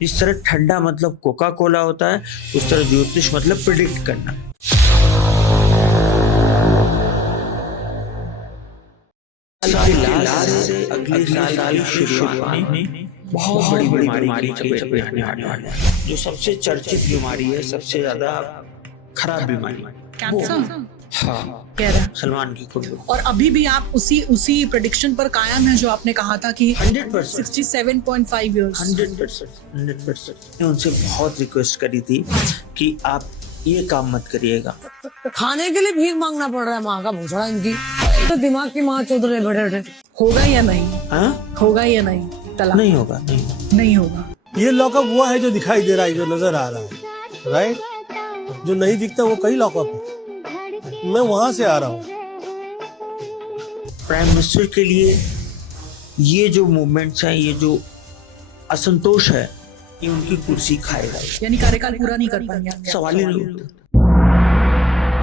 जिस तरह ठंडा मतलब कोका कोला होता है, उस तरह ज्योतिष मतलब प्रिडिक्ट करना। साल के लास्ट से अगले साल की शुरुआत में बहुत बड़ी बीमारी की चपेट में आने वाला है। जो सबसे चर्चित बीमारी है, सबसे ज्यादा खराब बीमारी, कैंसर। हाँ, कह रहे हैं सलमान की कुल्लू। और अभी भी आप उसी प्रेडिक्शन पर कायम है जो आपने कहा था कि 100%, 67.5 इयर्स। 100%। उनसे बहुत रिक्वेस्ट करी थी कि आप ये काम मत करिएगा। खाने के लिए भीख मांगना पड़ रहा है माँ का भूसड़ा इनकी, तो दिमाग की माँ चौध रहे बड़े। होगा या नहीं? हाँ, होगा या नहीं? तलाक नहीं होगा, नहीं होगा। ये लॉकअप हुआ है जो दिखाई दे रहा है, जो नजर आ रहा है, राइट। जो नहीं दिखता वो कई लॉकअप है, मैं वहां से आ रहा हूँ। प्राइम मिनिस्टर के लिए ये जो मूवमेंट्स हैं, ये जो असंतोष है, ये उनकी कुर्सी खाएगा। यानी कार्यकाल पूरा नहीं कर पाएंगे आप? सवाल ही नहीं उठता।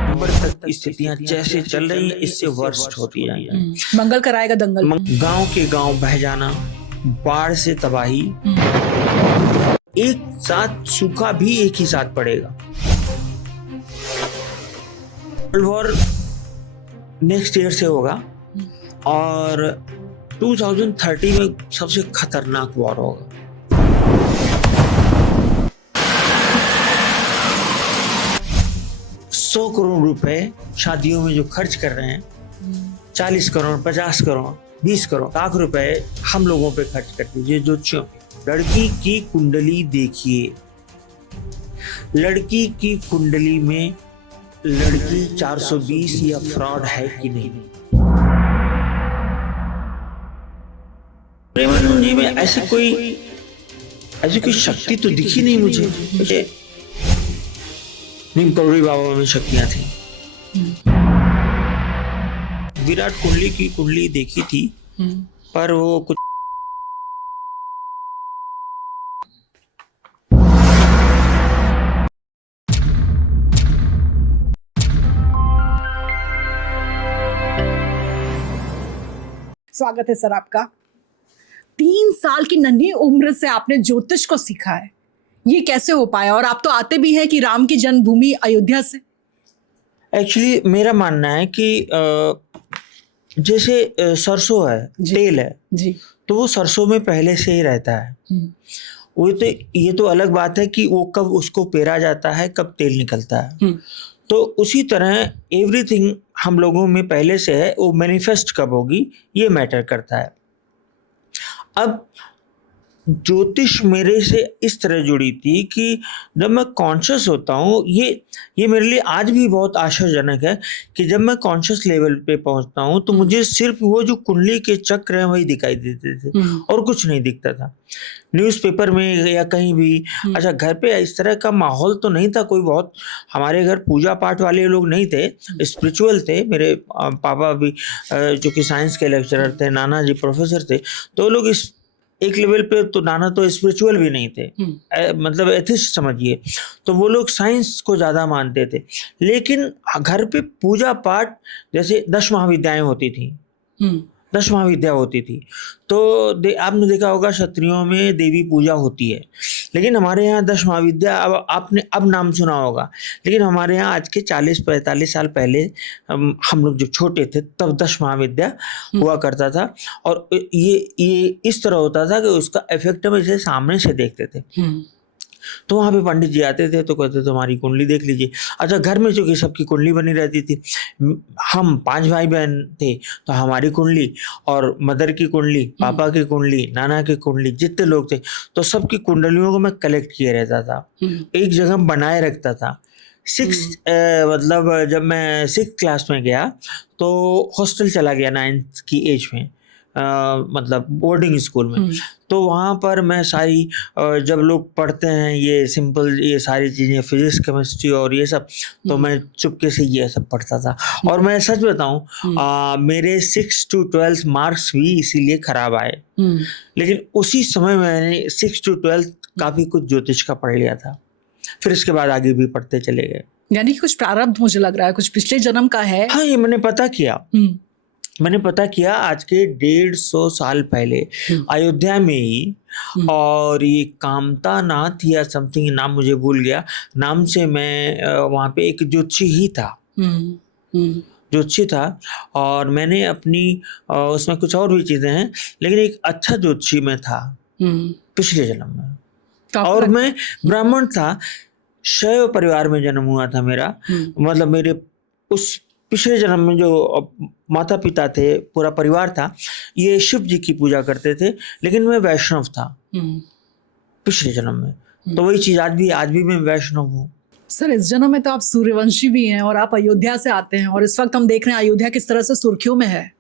नवंबर तक स्थितियां जैसे चल रही हैं, इससे वर्स्ट होती जाएंगी। मंगल कराएगा दंगल। गांव के गांव बह जाना, बाढ़ से तबाही, एक साथ सूखा भी एक ही साथ पड़ेगा। वर्ल्ड वॉर नेक्स्ट ईयर से होगा और 2030 में सबसे खतरनाक वॉर होगा। ₹100 करोड़ शादियों में जो खर्च कर रहे हैं, 40 करोड़, 50 करोड़, 20 करोड़, लाख रुपए हम लोगों पे खर्च कर दीजिए। जो लड़की की कुंडली देखिए, लड़की की कुंडली में लड़की 420 या फ्रॉड है कि नहीं। प्रेमानंद जी में ऐसी कोई शक्ति तो दिखी नहीं मुझे। नीम करोड़ी बाबा में शक्तियां थी। विराट कोहली की कुंडली देखी थी, पर वो कुछ स्वागत है सर आपका। 3 साल की नन्ही उम्र से आपने ज्योतिष को सीखा है, ये कैसे हो पाया? और आप तो आते भी हैं कि राम की जन्मभूमि अयोध्या से। एक्चुअली मेरा मानना है कि जैसे सरसों है, तेल है जी, तो वो सरसों में पहले से ही रहता है। वो तो ये तो अलग बात है कि वो कब उसको पेरा जाता है, कब तेल निकलता है। तो उसी तरह एवरीथिंग हम लोगों में पहले से है, वो मैनिफेस्ट कब होगी ये मैटर करता है। अब ज्योतिष मेरे से इस तरह जुड़ी थी कि जब मैं कॉन्शियस होता हूँ, ये मेरे लिए आज भी बहुत आश्चर्यजनक है कि जब मैं कॉन्शियस लेवल पे पहुँचता हूँ तो मुझे सिर्फ वो जो कुंडली के चक्र हैं वही दिखाई देते थे और कुछ नहीं दिखता था। न्यूज़पेपर में या कहीं भी, अच्छा घर पे इस तरह का माहौल तो नहीं था कोई बहुत। हमारे घर पूजा पाठ वाले लोग नहीं थे, स्पिरिचुअल थे। मेरे पापा भी जो कि साइंस के लेक्चरर थे, नाना जी प्रोफेसर थे, तो लोग इस एक लेवल पे, तो नाना तो स्पिरिचुअल भी नहीं थे, मतलब एथिस्ट समझिए। तो वो लोग साइंस को ज़्यादा मानते थे। लेकिन घर पे पूजा पाठ, जैसे 10 महाविद्याएं होती थी, 10 महाविद्या होती थी। तो आपने देखा होगा क्षत्रियों में देवी पूजा होती है, लेकिन हमारे यहाँ 10 महाविद्या, अब आपने अब नाम सुना होगा, लेकिन हमारे यहाँ आज के 40-45 साल पहले हम लोग जब छोटे थे तब 10 महाविद्या हुआ करता था। और ये इस तरह होता था कि उसका इफेक्ट हम इसे सामने से देखते थे। तो वहाँ पे पंडित जी आते थे तो कहते थे हमारी कुंडली देख लीजिए। अच्छा घर में चूंकि सबकी कुंडली बनी रहती थी, हम 5 भाई बहन थे, तो हमारी कुंडली और मदर की कुंडली, पापा की कुंडली, नाना की कुंडली, जितने लोग थे तो सबकी कुंडलियों को मैं कलेक्ट किए रहता था, एक जगह बनाए रखता था। मतलब जब मैं 6th क्लास में गया तो हॉस्टल चला गया 9th की एज में, मतलब बोर्डिंग स्कूल में। तो वहाँ पर मैं सारी जब लोग पढ़ते हैं ये सिंपल ये सारी चीज़ें, फिजिक्स केमिस्ट्री और ये सब, तो मैं चुपके से ये सब पढ़ता था। और मैं सच बताऊँ, मेरे 6 to 12 मार्क्स भी इसीलिए खराब आए। लेकिन उसी समय मैंने 6 to 12 काफ़ी कुछ ज्योतिष का पढ़ लिया था, फिर इसके बाद आगे भी पढ़ते चले गए। यानी कि कुछ प्रारब्ध मुझे लग रहा है, कुछ पिछले जन्म का है। हाँ, ये मैंने पता किया मैंने पता किया आज के 150 साल पहले अयोध्या में ही, और ये कामता नाथ या समथिंग, नाम मुझे भूल गया, नाम से मैं वहाँ पे एक ज्योतिषी ही था, ज्योतिषी था, और मैंने अपनी उसमें कुछ और भी चीज़ें हैं, लेकिन एक अच्छा ज्योतिषी में था पिछले जन्म में, तो आपको और मैं ब्राह्मण था, शैव परिवार में जन्म हुआ था मेरा, मतलब मेरे उस पिछले जन्म में जो माता पिता थे, पूरा परिवार था, ये शिव जी की पूजा करते थे, लेकिन मैं वैष्णव था पिछले जन्म में। तो वही चीज आज भी मैं वैष्णव हूँ। सर, इस जन्म में तो आप सूर्यवंशी भी हैं और आप अयोध्या से आते हैं, और इस वक्त हम देख रहे हैं अयोध्या किस तरह से सुर्खियों में है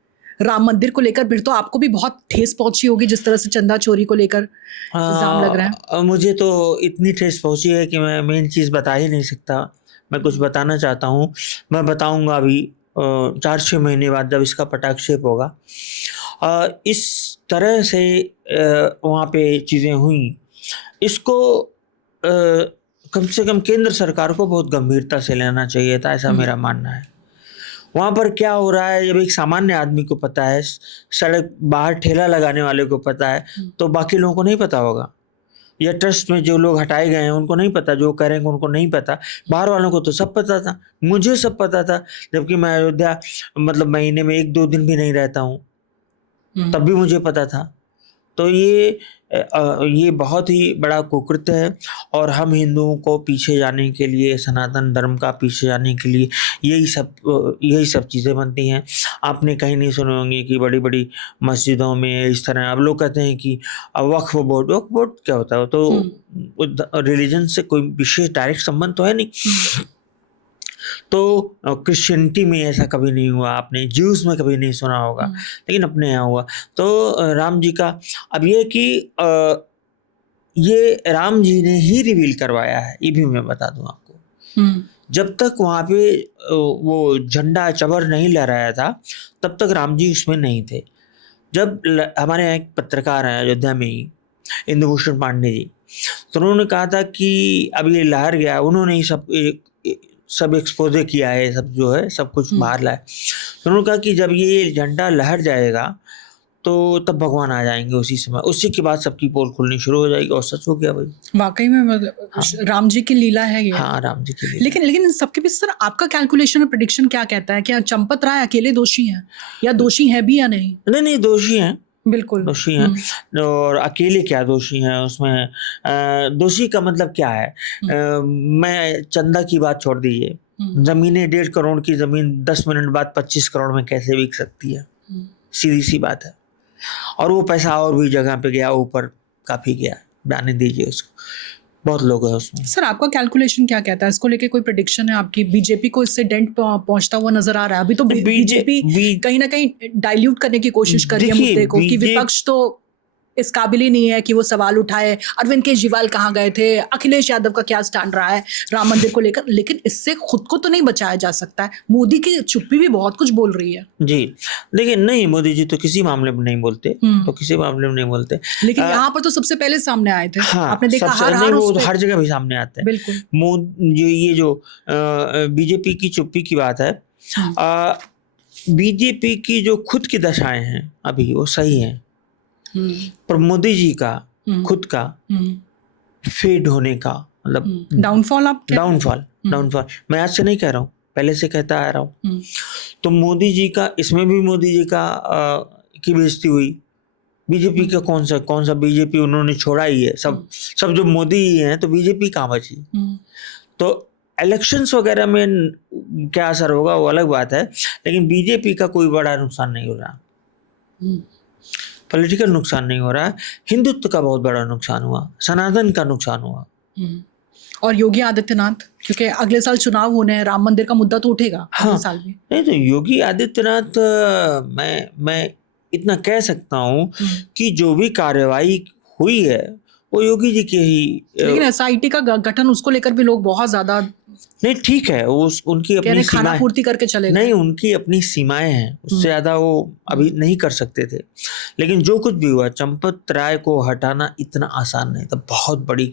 राम मंदिर को लेकर। फिर तो आपको भी बहुत ठेस पहुंची होगी जिस तरह से चंदा चोरी को लेकर इल्जाम लग रहे हैं। मुझे तो इतनी ठेस पहुंची है कि मैं मेन चीज बता ही नहीं सकता। मैं कुछ बताना चाहता हूँ, मैं बताऊंगा अभी 4-6 महीने बाद जब इसका पटाक्षेप होगा। इस तरह से वहाँ पे चीज़ें हुई, इसको कम से कम केंद्र सरकार को बहुत गंभीरता से लेना चाहिए था, ऐसा मेरा मानना है। वहाँ पर क्या हो रहा है, जब एक सामान्य आदमी को पता है, सड़क बाहर ठेला लगाने वाले को पता है, तो बाकी लोगों को नहीं पता होगा, या ट्रस्ट में जो लोग हटाए गए हैं उनको नहीं पता, जो करेंगे उनको नहीं पता। बाहर वालों को तो सब पता था, मुझे सब पता था, जबकि मैं अयोध्या मतलब महीने में 1-2 दिन भी नहीं रहता हूँ, तब भी मुझे पता था। तो ये बहुत ही बड़ा कुकृत्य है, और हम हिंदुओं को पीछे जाने के लिए, सनातन धर्म का पीछे जाने के लिए यही सब चीज़ें बनती हैं। आपने कहीं नहीं सुने होंगे कि बड़ी बड़ी मस्जिदों में इस तरह, अब लोग कहते हैं कि वक्फ बोर्ड क्या होता है, तो रिलीजन से कोई विशेष डायरेक्ट संबंध तो है नहीं। तो क्रिश्चियनिटी में ऐसा कभी नहीं हुआ, आपने ज्यूस में कभी नहीं सुना होगा, लेकिन अपने यहाँ हुआ। तो राम जी का अब ये कि ये राम जी ने ही रिवील करवाया है, ये भी मैं बता दूं आपको। जब तक वहाँ पे वो झंडा चबर नहीं लहराया था, तब तक राम जी उसमें नहीं थे। जब हमारे यहाँ एक पत्रकार हैं अयोध्या में ही, इंदुभूषण पांडे जी, तो उन्होंने कहा था कि अब ये लहर गया, उन्होंने ही सब एक्सपोजे किया है, सब जो है सब कुछ बाहर लाए। तो उन्होंने कहा कि जब ये झंडा लहर जाएगा तो तब भगवान आ जाएंगे उसी समय, उसी के बाद सबकी पोल खुलनी शुरू हो जाएगी, और सच हो गया भाई। वाकई में मतलब राम जी की लीला है ये। हाँ, राम जी की लीला। लेकिन सबके बीच सर आपका कैलकुलेशन और प्रेडिक्शन क्या कहता है? क्या चंपत राय अकेले दोषी हैं, या दोषी हैं भी या नहीं? नहीं, दोषी हैं, बिल्कुल दोषी हैं। और अकेले क्या दोषी हैं उसमें? दोषी का मतलब क्या है? मैं चंदा की बात छोड़ दीजिए, जमीनें 1.5 करोड़ की जमीन 10 मिनट बाद 25 करोड़ में कैसे बिक सकती है? सीधी सी बात है। और वो पैसा और भी जगह पे गया, ऊपर काफी गया, जाने दीजिए उसको, बहुत लोग हैं उसमें। सर आपका कैलकुलेशन क्या कहता है? इसको लेके कोई प्रेडिक्शन है आपकी? बीजेपी को इससे डेंट पहुंचता हुआ नजर आ रहा है अभी तो। बीजेपी कहीं ना कहीं डाइल्यूट करने की कोशिश कर रही है मुद्दे को, कि विपक्ष तो इस काबिल ही नहीं है कि वो सवाल उठाए। अरविंद केजरीवाल कहाँ गए थे, अखिलेश यादव का क्या स्टैंड रहा है राम मंदिर को लेकर, लेकिन इससे खुद को तो नहीं बचाया जा सकता है। मोदी की चुप्पी भी बहुत कुछ बोल रही है जी, लेकिन नहीं, मोदी जी तो किसी मामले में नहीं बोलते, लेकिन यहाँ पर तो सबसे पहले सामने आए थे। हाँ, आपने देखा हर जगह भी सामने आते हैं। बिल्कुल। ये जो बीजेपी की चुप्पी की बात है, बीजेपी की जो खुद की दशाएं हैं अभी वो सही हैं, पर मोदी जी का खुद का फेड होने का मतलब डाउनफॉल मैं आज से नहीं कह रहा हूँ, पहले से कहता आ रहा हूँ। तो मोदी जी का, इसमें भी मोदी जी का की बेइज्जती हुई। बीजेपी का कौन सा बीजेपी उन्होंने छोड़ा ही है, सब जो मोदी ही हैं, तो बीजेपी कहाँ बची? तो इलेक्शंस वगैरह में क्या असर होगा वो अलग बात है, लेकिन बीजेपी का कोई बड़ा नुकसान नहीं हो रहा, पॉलिटिकल नुकसान नहीं हो रहा है। हिंदुत्व का बहुत बड़ा नुकसान हुआ, सनातन का नुकसान हुआ। और योगी आदित्यनाथ, क्योंकि अगले साल चुनाव होने हैं, राम मंदिर का मुद्दा तो उठेगा अगले साल भी। नहीं तो योगी आदित्यनाथ, मैं इतना कह सकता हूँ कि जो भी कार्रवाई हुई है वो योगी जी की ही। लेकिन एसआईटी का गठन, उसको लेकर भी लोग बहुत ज्यादा नहीं, ठीक है, वो उनकी अपनी खाना पूर्ति करके चले नहीं, उनकी अपनी सीमाएं हैं, उससे ज्यादा वो अभी नहीं कर सकते थे। लेकिन जो कुछ भी हुआ, चंपत राय को हटाना इतना आसान नहीं था, बहुत बड़ी।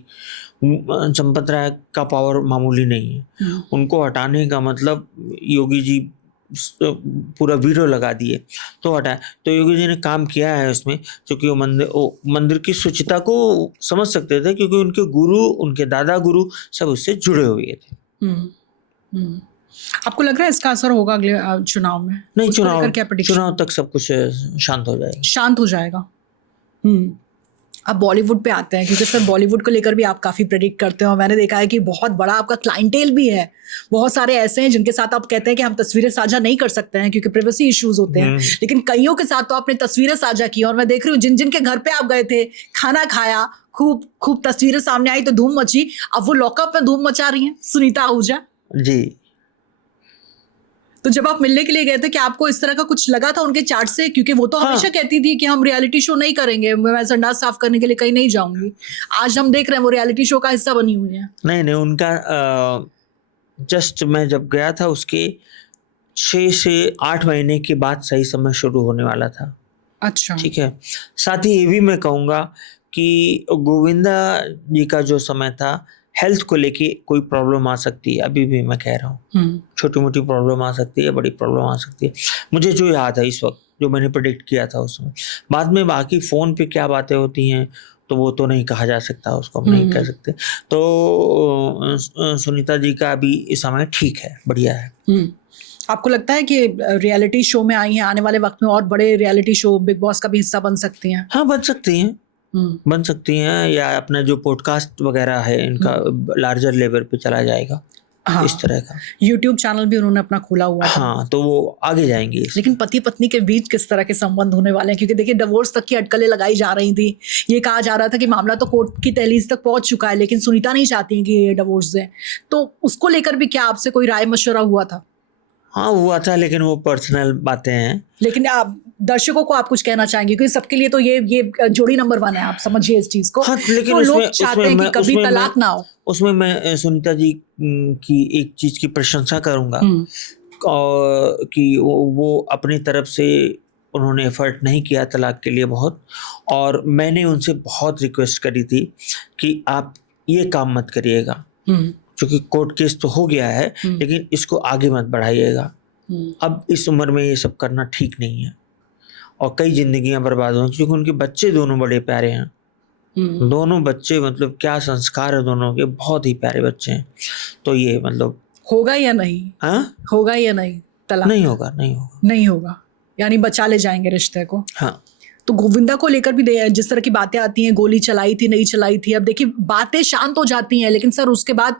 चंपत राय का पावर मामूली नहीं है, उनको हटाने का मतलब योगी जी पूरा वीडियो लगा दिए तो हटाए। तो योगी जी ने काम किया है उसमें, क्योंकि वो मंदिर की शुचिता को समझ सकते थे, क्योंकि उनके गुरु, उनके दादा गुरु सब उससे जुड़े हुए थे। आपको लग रहा है इसका असर होगा अगले चुनाव में? नहीं, चुनाव तक सब कुछ शांत हो जाएगा। शांत हो जाएगा। अब बॉलीवुड पे आते हैं, क्योंकि सर बॉलीवुड को लेकर भी आप काफ़ी प्रेडिक्ट करते हो और मैंने देखा है कि बहुत बड़ा आपका क्लाइंटेल भी है। बहुत सारे ऐसे हैं जिनके साथ आप कहते हैं कि हम तस्वीरें साझा नहीं कर सकते हैं क्योंकि प्राइवेसी इश्यूज होते हैं, लेकिन कईयों के साथ तो आपने तस्वीरें साझा की और मैं देख रही हूँ जिन जिन के घर पे आप गए थे, खाना खाया, खूब खूब तस्वीरें सामने आई तो धूम मची। अब वो लॉकअप में धूम मचा रही हैं सुनीता आहूजा जी। तो जब आप मिलने के लिए गए थे, क्या आपको इस तरह का कुछ लगा था उनके चार्ट से? क्योंकि वो तो हमेशा कहती थी कि हम रियलिटी शो नहीं करेंगे, मैं संडास साफ करने के लिए कहीं नहीं जाऊंगी। आज हम देख रहे हैं वो रियलिटी शो का हिस्सा बनी हुई है। नहीं, उनका जस्ट मैं जब गया था उसके 6 से 8 महीने के बाद सही समय शुरू होने वाला था। अच्छा, ठीक है। साथ ही ये भी मैं कहूँगा कि गोविंदा जी का जो समय था, हेल्थ को लेके कोई प्रॉब्लम आ सकती है, अभी भी मैं कह रहा हूँ, छोटी मोटी प्रॉब्लम आ सकती है, बड़ी प्रॉब्लम आ सकती है। मुझे जो याद है इस वक्त, जो मैंने प्रेडिक्ट किया था उसमें, बाद में बाकी फ़ोन पे क्या बातें होती हैं तो वो तो नहीं कहा जा सकता, उसको हम नहीं कह सकते। तो सुनीता जी का अभी इस समय ठीक है, बढ़िया है। आपको लगता है कि रियलिटी शो में आई हैं, आने वाले वक्त में और बड़े रियलिटी शो बिग बॉस का भी हिस्सा बन सकती हैं? हाँ, बन सकती हैं, या अपना जो पॉडकास्ट वगैरह है इनका लार्जर लेवल पे चला जाएगा। हाँ, इस तरह का YouTube चैनल भी उन्होंने अपना खोला हुआ है। हाँ, तो वो आगे जाएंगे। लेकिन पति पत्नी के बीच किस तरह के संबंध होने वाले हैं? क्योंकि देखिए डिवोर्स तक की अटकलें लगाई जा रही थी, ये कहा जा रहा था कि मामला तो कोर्ट की तहलीज तक पहुंच चुका है, लेकिन सुनीता नहीं चाहती है कि ये डिवोर्स दें। तो उसको लेकर भी क्या आपसे कोई राय मशवरा हुआ था? हाँ, हुआ था, लेकिन वो पर्सनल बातें हैं। लेकिन आप दर्शकों को आप कुछ कहना चाहेंगे? क्योंकि सबके लिए तो ये जोड़ी नंबर 1 है, आप समझिए इस चीज को। हाँ, लेकिन तो लोग चाहते हैं कि कभी तलाक ना हो। उसमें मैं सुनीता जी की एक चीज की प्रशंसा करूंगा, और कि वो अपनी तरफ से उन्होंने एफर्ट नहीं किया तलाक के लिए बहुत, और मैंने उनसे बहुत रिक्वेस्ट करी थी कि आप ये काम मत करिएगा, क्योंकि कोर्ट केस तो हो गया है, लेकिन इसको आगे मत बढ़ाइएगा। अब इस उम्र में ये सब करना ठीक नहीं है, और कई जिंदगियां बर्बाद होंगी, क्योंकि उनके बच्चे दोनों बड़े प्यारे हैं। दोनों बच्चे, मतलब क्या संस्कार है दोनों के, बहुत ही प्यारे बच्चे हैं। तो ये मतलब होगा या नहीं? हाँ, होगा या नहीं तलाक? नहीं होगा, यानी बचा ले जाएंगे रिश्ते को। हाँ। तो गोविंदा को लेकर भी जिस तरह की बातें आती हैं, गोली चलाई थी, नहीं चलाई थी, अब देखिए बातें शांत हो जाती हैं, लेकिन सर उसके बाद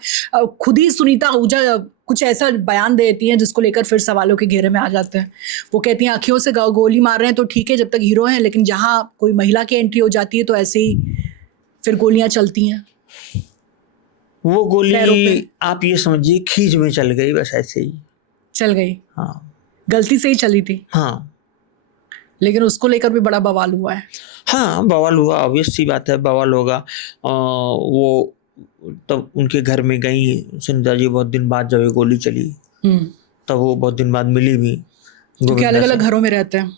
खुद ही सुनीता आहूजा कुछ ऐसा बयान देती हैं जिसको लेकर फिर सवालों के घेरे में आ जाते हैं। वो कहती हैं आँखियों से गोली मार रहे हैं तो ठीक है जब तक हीरो हैं, लेकिन जहाँ कोई महिला की एंट्री हो जाती है तो ऐसे ही फिर गोलियां चलती हैं। वो गोली आप ये समझिए खींच में चल गई, बस ऐसे ही चल गई। हाँ, गलती से ही चली थी। हाँ, लेकिन उसको लेकर भी बड़ा बवाल हुआ है। हाँ, बवाल हुआ, ऑब्वियस सी बात है, बवाल होगा। वो तब उनके घर में गई सुनीता जी बहुत दिन बाद, जब ये गोली चली तब वो बहुत दिन बाद मिली भी, क्योंकि अलग अलग घरों में रहते हैं।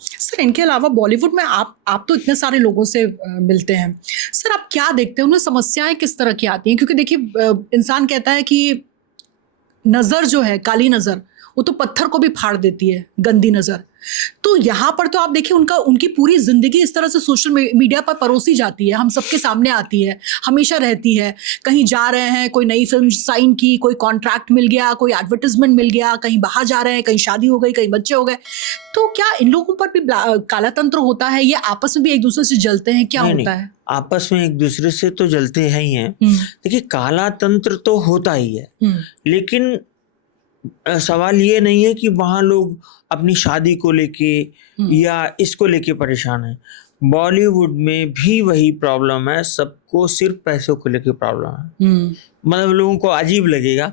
सर इनके अलावा बॉलीवुड में आप तो इतने सारे लोगों से मिलते हैं, सर आप क्या देखते हैं, उन्हें समस्याएं किस तरह की आती हैं? क्योंकि देखिए इंसान कहता है कि नज़र जो है, काली नज़र, वो तो पत्थर को भी फाड़ देती है, गंदी नज़र। तो यहाँ पर तो आप देखिए उनकी पूरी ज़िंदगी इस तरह से सोशल मीडिया पर परोसी जाती है, हम सबके सामने आती है, हमेशा रहती है। कहीं जा रहे हैं, कोई नई फिल्म साइन की, कोई कॉन्ट्रैक्ट मिल गया, कोई एडवर्टाइजमेंट मिल गया, कहीं बाहर जा रहे हैं, कहीं शादी हो गई, कहीं बच्चे हो गए। तो क्या इन लोगों पर भी काला तंत्र होता है? ये आपस में भी एक दूसरे से जलते हैं, क्या होता है? आपस में एक दूसरे से तो जलते हैं ही हैं। देखिए काला तंत्र तो होता ही है, लेकिन सवाल ये नहीं है कि वहाँ लोग अपनी शादी को लेके या इसको लेके परेशान हैं। बॉलीवुड में भी वही प्रॉब्लम है, सबको सिर्फ पैसों को लेके प्रॉब्लम है। मतलब लोगों को अजीब लगेगा,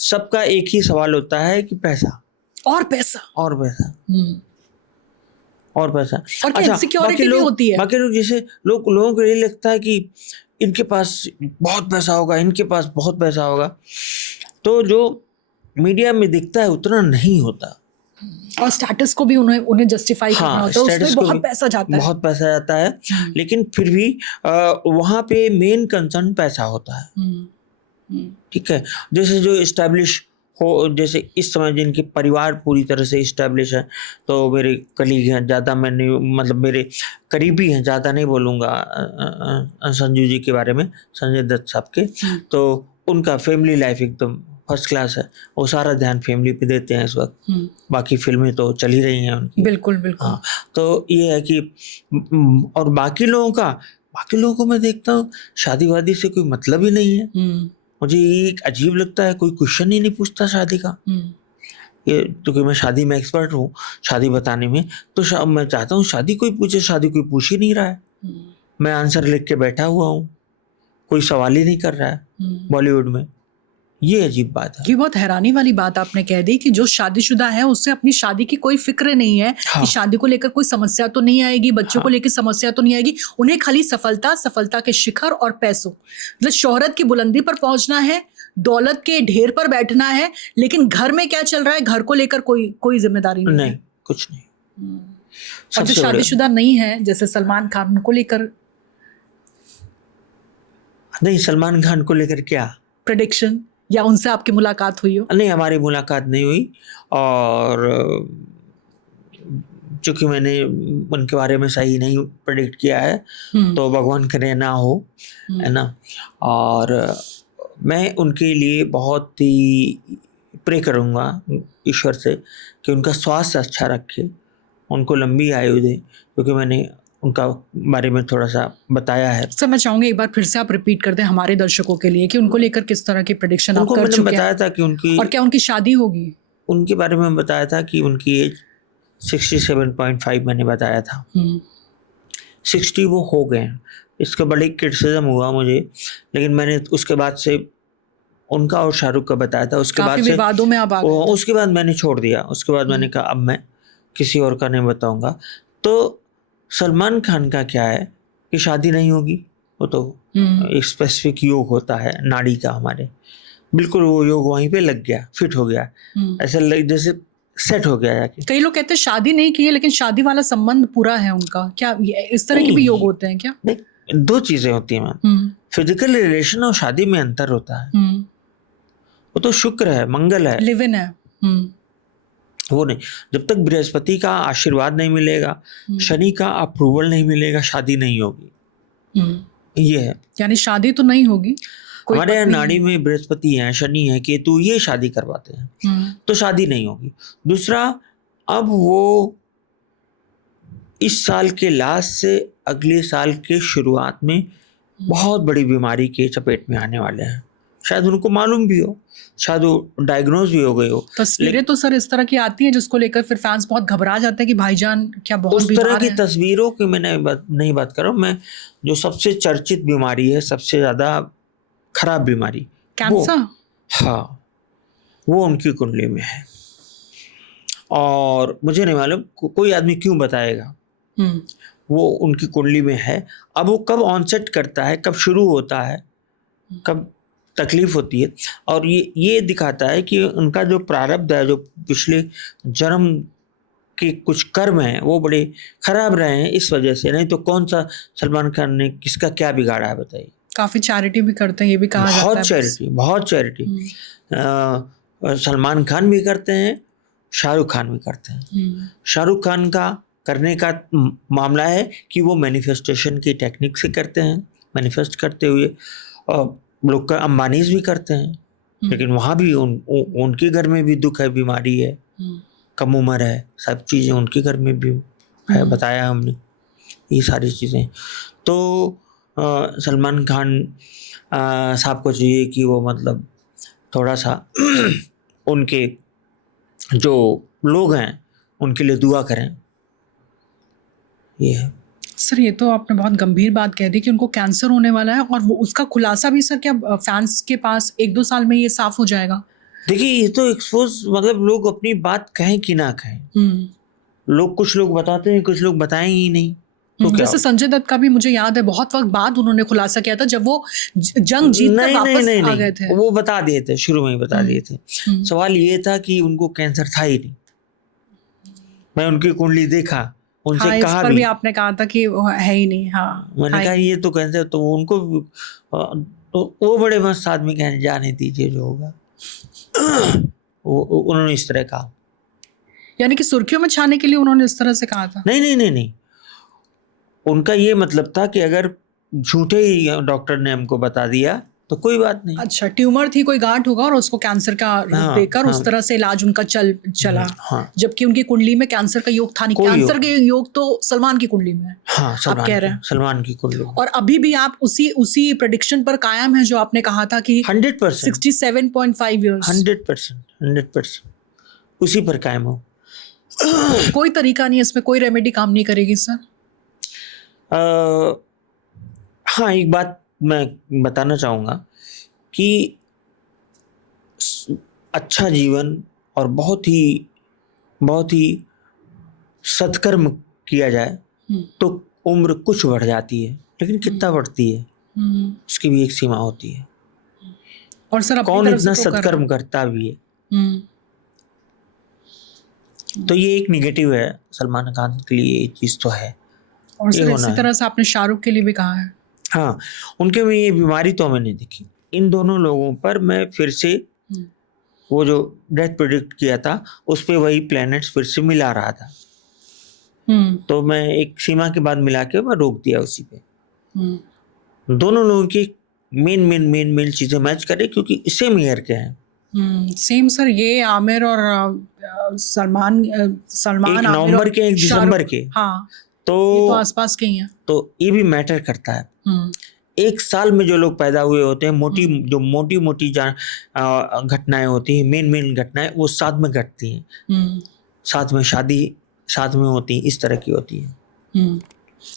सबका एक ही सवाल होता है कि पैसा और पैसा और पैसा और पैसा। अच्छा, बाकी लोग जैसे लोगों को ये लगता है कि इनके पास बहुत पैसा होगा, इनके पास बहुत पैसा होगा, तो जो मीडिया में दिखता है उतना नहीं होता, और स्टेटस को भी उन्हें जस्टिफाई करना होता है, उसमें बहुत पैसा जाता है, लेकिन फिर भी वहाँ पे मेन कंसर्न पैसा होता है। ठीक है, जैसे जो एस्टैब्लिश हो, जैसे इस समय जिनके परिवार पूरी तरह से इस्टेब्लिश है, तो मेरे कलीग हैं, ज़्यादा मैंने मतलब मेरे करीबी हैं, ज़्यादा नहीं बोलूँगा संजू जी के बारे में, संजय दत्त साहब के, तो उनका फैमिली लाइफ एकदम फर्स्ट क्लास है, वो सारा ध्यान फैमिली पे देते हैं इस वक्त। बाकी फिल्में तो चल ही रही हैं उनकी। बिल्कुल बिल्कुल। हाँ, तो ये है कि और बाकी लोगों को मैं देखता हूँ शादी वादी से कोई मतलब ही नहीं है। मुझे ये एक अजीब लगता है, कोई क्वेश्चन ही नहीं पूछता शादी का। ये क्योंकि मैं शादी में एक्सपर्ट हूँ, शादी बताने में, तो मैं चाहता हूँ शादी कोई पूछे, शादी कोई पूछ ही नहीं रहा है। मैं आंसर लिख के बैठा हुआ हूँ, कोई सवाल ही नहीं कर रहा है बॉलीवुड में। ये अजीब बात है। ये बहुत हैरानी वाली बात आपने कह दी कि जो शादीशुदा है उससे अपनी शादी की कोई फिक्र नहीं है। हाँ। कि शादी को लेकर कोई समस्या तो नहीं आएगी, बच्चों को लेकर समस्या तो नहीं आएगी। उन्हें खाली सफलता के शिखर और पैसों, मतलब शोहरत की बुलंदी पर पहुंचना है, दौलत के ढेर पर बैठना है, लेकिन घर में क्या चल रहा है, घर को लेकर कोई जिम्मेदारी नहीं है। कुछ नहीं। और जो शादीशुदा नहीं है, जैसे सलमान खान, उनको लेकर नहीं, सलमान खान को लेकर क्या प्रेडिक्शन, या उनसे आपकी मुलाकात हुई हो? नहीं, हमारी मुलाकात नहीं हुई, और चूंकि मैंने उनके बारे में सही नहीं प्रेडिक्ट किया है, तो भगवान करे ना हो, है ना। और मैं उनके लिए बहुत ही प्रे करूँगा ईश्वर से कि उनका स्वास्थ्य अच्छा रखे, उनको लंबी आयु दे, क्योंकि मैंने उनका बारे में थोड़ा सा बताया है। सर मैं चाहूंगी एक बार फिर से आप रिपीट कर दें हमारे दर्शकों के लिए कि उनको लेकर किस तरह की प्रेडिक्शन आप कर चुके हैं। बताया था कि उनकी, और क्या उनकी शादी होगी? उनके बारे में बताया था कि उनकी एज 67.5 मैंने बताया था। 60 वो हो गए हैं। इसका बड़ी क्रिटिसिज्म हुआ मुझे, लेकिन मैंने उसके बाद से उनका और शाहरुख का बताया था। उसके बाद से विवादों में आप आ गए। उसके बाद मैंने छोड़ दिया। उसके बाद मैंने कहा अब मैं किसी और का नहीं बताऊंगा। तो सलमान खान का क्या है कि शादी नहीं होगी, वो तो एक स्पेसिफिक योग होता है नाड़ी का हमारे, बिल्कुल वो योग वहीं पे लग गया, फिट हो गया, ऐसा जैसे सेट हो गया जाके। कई लोग कहते हैं शादी नहीं की है लेकिन शादी वाला संबंध पूरा है उनका, क्या इस तरह के भी योग होते हैं क्या? दो चीजें होती हैं मैम, फिजिकल रिलेशन और शादी में अंतर होता है। वो तो शुक्र है, मंगल है, लिव इन है। वो नहीं, जब तक बृहस्पति का आशीर्वाद नहीं मिलेगा, शनि का अप्रूवल नहीं मिलेगा, शादी नहीं होगी। ये है, यानी शादी तो नहीं होगी। हमारे यहाँ नाड़ी में बृहस्पति है, शनि है, केतु, ये शादी करवाते हैं, तो शादी नहीं होगी। दूसरा, अब वो इस साल के लास्ट से अगले साल के शुरुआत में बहुत बड़ी बीमारी के चपेट में आने वाले हैं। शायद उनको मालूम भी हो, शायद वो डायग्नोज भी हो गए हो। तस्वीरें तो सर इस तरह की आती हैं जिसको लेकर फिर फैंस बहुत घबरा जाते हैं कि भाईजान क्या बहुत उस तरह की तस्वीरों की मैं नहीं बात कर रहा हूँ। मैं जो सबसे चर्चित बीमारी है, सबसे ज्यादा खराब बीमारी, कैंसर, हाँ, वो उनकी कुंडली में है। और मुझे नहीं मालूम कोई आदमी क्यों बताएगा, वो उनकी कुंडली में है। अब वो कब ऑनसेट करता है, कब शुरू होता है, कब तकलीफ होती है, और ये दिखाता है कि उनका जो प्रारब्ध है, जो पिछले जन्म के कुछ कर्म हैं, वो बड़े खराब रहे हैं इस वजह से। नहीं तो कौन सा सलमान खान ने किसका क्या बिगाड़ा है बताइए। काफ़ी चैरिटी भी करते हैं, ये भी कहा जाता है। बहुत चैरिटी सलमान खान भी करते हैं, शाहरुख खान भी करते हैं। शाहरुख खान का करने का मामला है कि वो मैनिफेस्टेशन की टेक्निक से करते हैं, मैनिफेस्ट करते हुए। लोग का अंबानीज भी करते हैं, लेकिन वहाँ भी उनके घर में भी दुख है, बीमारी है, कम उम्र है, सब चीज़ें उनके घर में भी है, बताया हमने ये सारी चीज़ें। तो सलमान खान साहब को चाहिए कि वो मतलब थोड़ा सा उनके जो लोग हैं उनके लिए दुआ करें। ये है सर। ये तो आपने बहुत गंभीर बात कह दी कि उनको कैंसर होने वाला है, और वो उसका खुलासा भी सर क्या फैंस के पास 1-2 साल में ये साफ हो जाएगा? देखिए, ये तो एक्सपोज, मतलब लोग अपनी बात कहें कि ना कहें, लोग कुछ लोग बताते हैं, कुछ लोग बताएं ही नहीं। तो जैसे संजय दत्त का भी मुझे याद है बहुत वक्त बाद उन्होंने खुलासा किया था, जब वो जंग जीत कर वापस आ गए थे। वो बता दिए थे, शुरू में ही बता दिए थे। सवाल ये था कि उनको कैंसर था ही नहीं। मैं उनकी कुंडली देखा, उनसे कहा भी आपने कहा था कि है ही नहीं। हाँ, मैंने कहा ये तो कैंसर, तो उनको तो वो बड़े मस्त आदमी कहने जाने दीजिए जो होगा। उन्होंने इस तरह कहा। यानी कि सुर्खियों में छाने के लिए उन्होंने इस तरह से कहा था? नहीं नहीं नहीं नहीं, उनका ये मतलब था कि अगर झूठे ही डॉक्टर ने हमको बता दिया तो कोई बात नहीं। अच्छा, ट्यूमर थी, कोई गांठ होगा और उसको कैंसर का रूप देकर उस तरह से इलाज उनका चला। जबकि उनकी कुंडली में कैंसर का योग था नहीं। कैंसर का योग तो सलमान की कुंडली में है। आप कह रहे हैं सलमान की कुंडली। और अभी भी आप उसी प्रेडिक्शन पर कायम है जो आपने कहा था कि 100%, 67.5 इयर्स। 100% उसी पर कायम हो। कोई तरीका नहीं, इसमें कोई रेमेडी काम नहीं करेगी सर? हाँ, एक बात मैं बताना चाहूँगा कि अच्छा जीवन और बहुत ही सत्कर्म किया जाए तो उम्र कुछ बढ़ जाती है, लेकिन कितना बढ़ती है उसकी भी एक सीमा होती है। और सर कौन इतना सत्कर्म करता भी है? तो ये एक निगेटिव है सलमान खान के लिए, ये चीज़ तो है। और सर इसी तरह से आपने शाहरुख के लिए भी कहा है। हाँ, उनके में ये बीमारी तो हमें नहीं दिखी। इन दोनों लोगों पर मैं फिर से वो जो डेथ प्रेडिक्ट किया था उस पे वही प्लैनेट्स फिर से मिला रहा था। तो मैं एक सीमा के बाद मिला के मैं रोक दिया उसी पे। दोनों लोगों की मेन चीजें मैच करे क्योंकि सेम ईयर के हैं। सेम सर, ये आमिर और सलमान एक नवंबर के, एक दिसंबर के। हाँ, तो ये तो आसपास के ही हैं। तो ये भी मैटर करता है। एक साल में जो लोग पैदा हुए होते हैं, मोटी घटनाएं होती हैं, मेन घटनाएं वो साथ में घटती हैं, साथ में शादी साथ में होती है, इस तरह की होती है।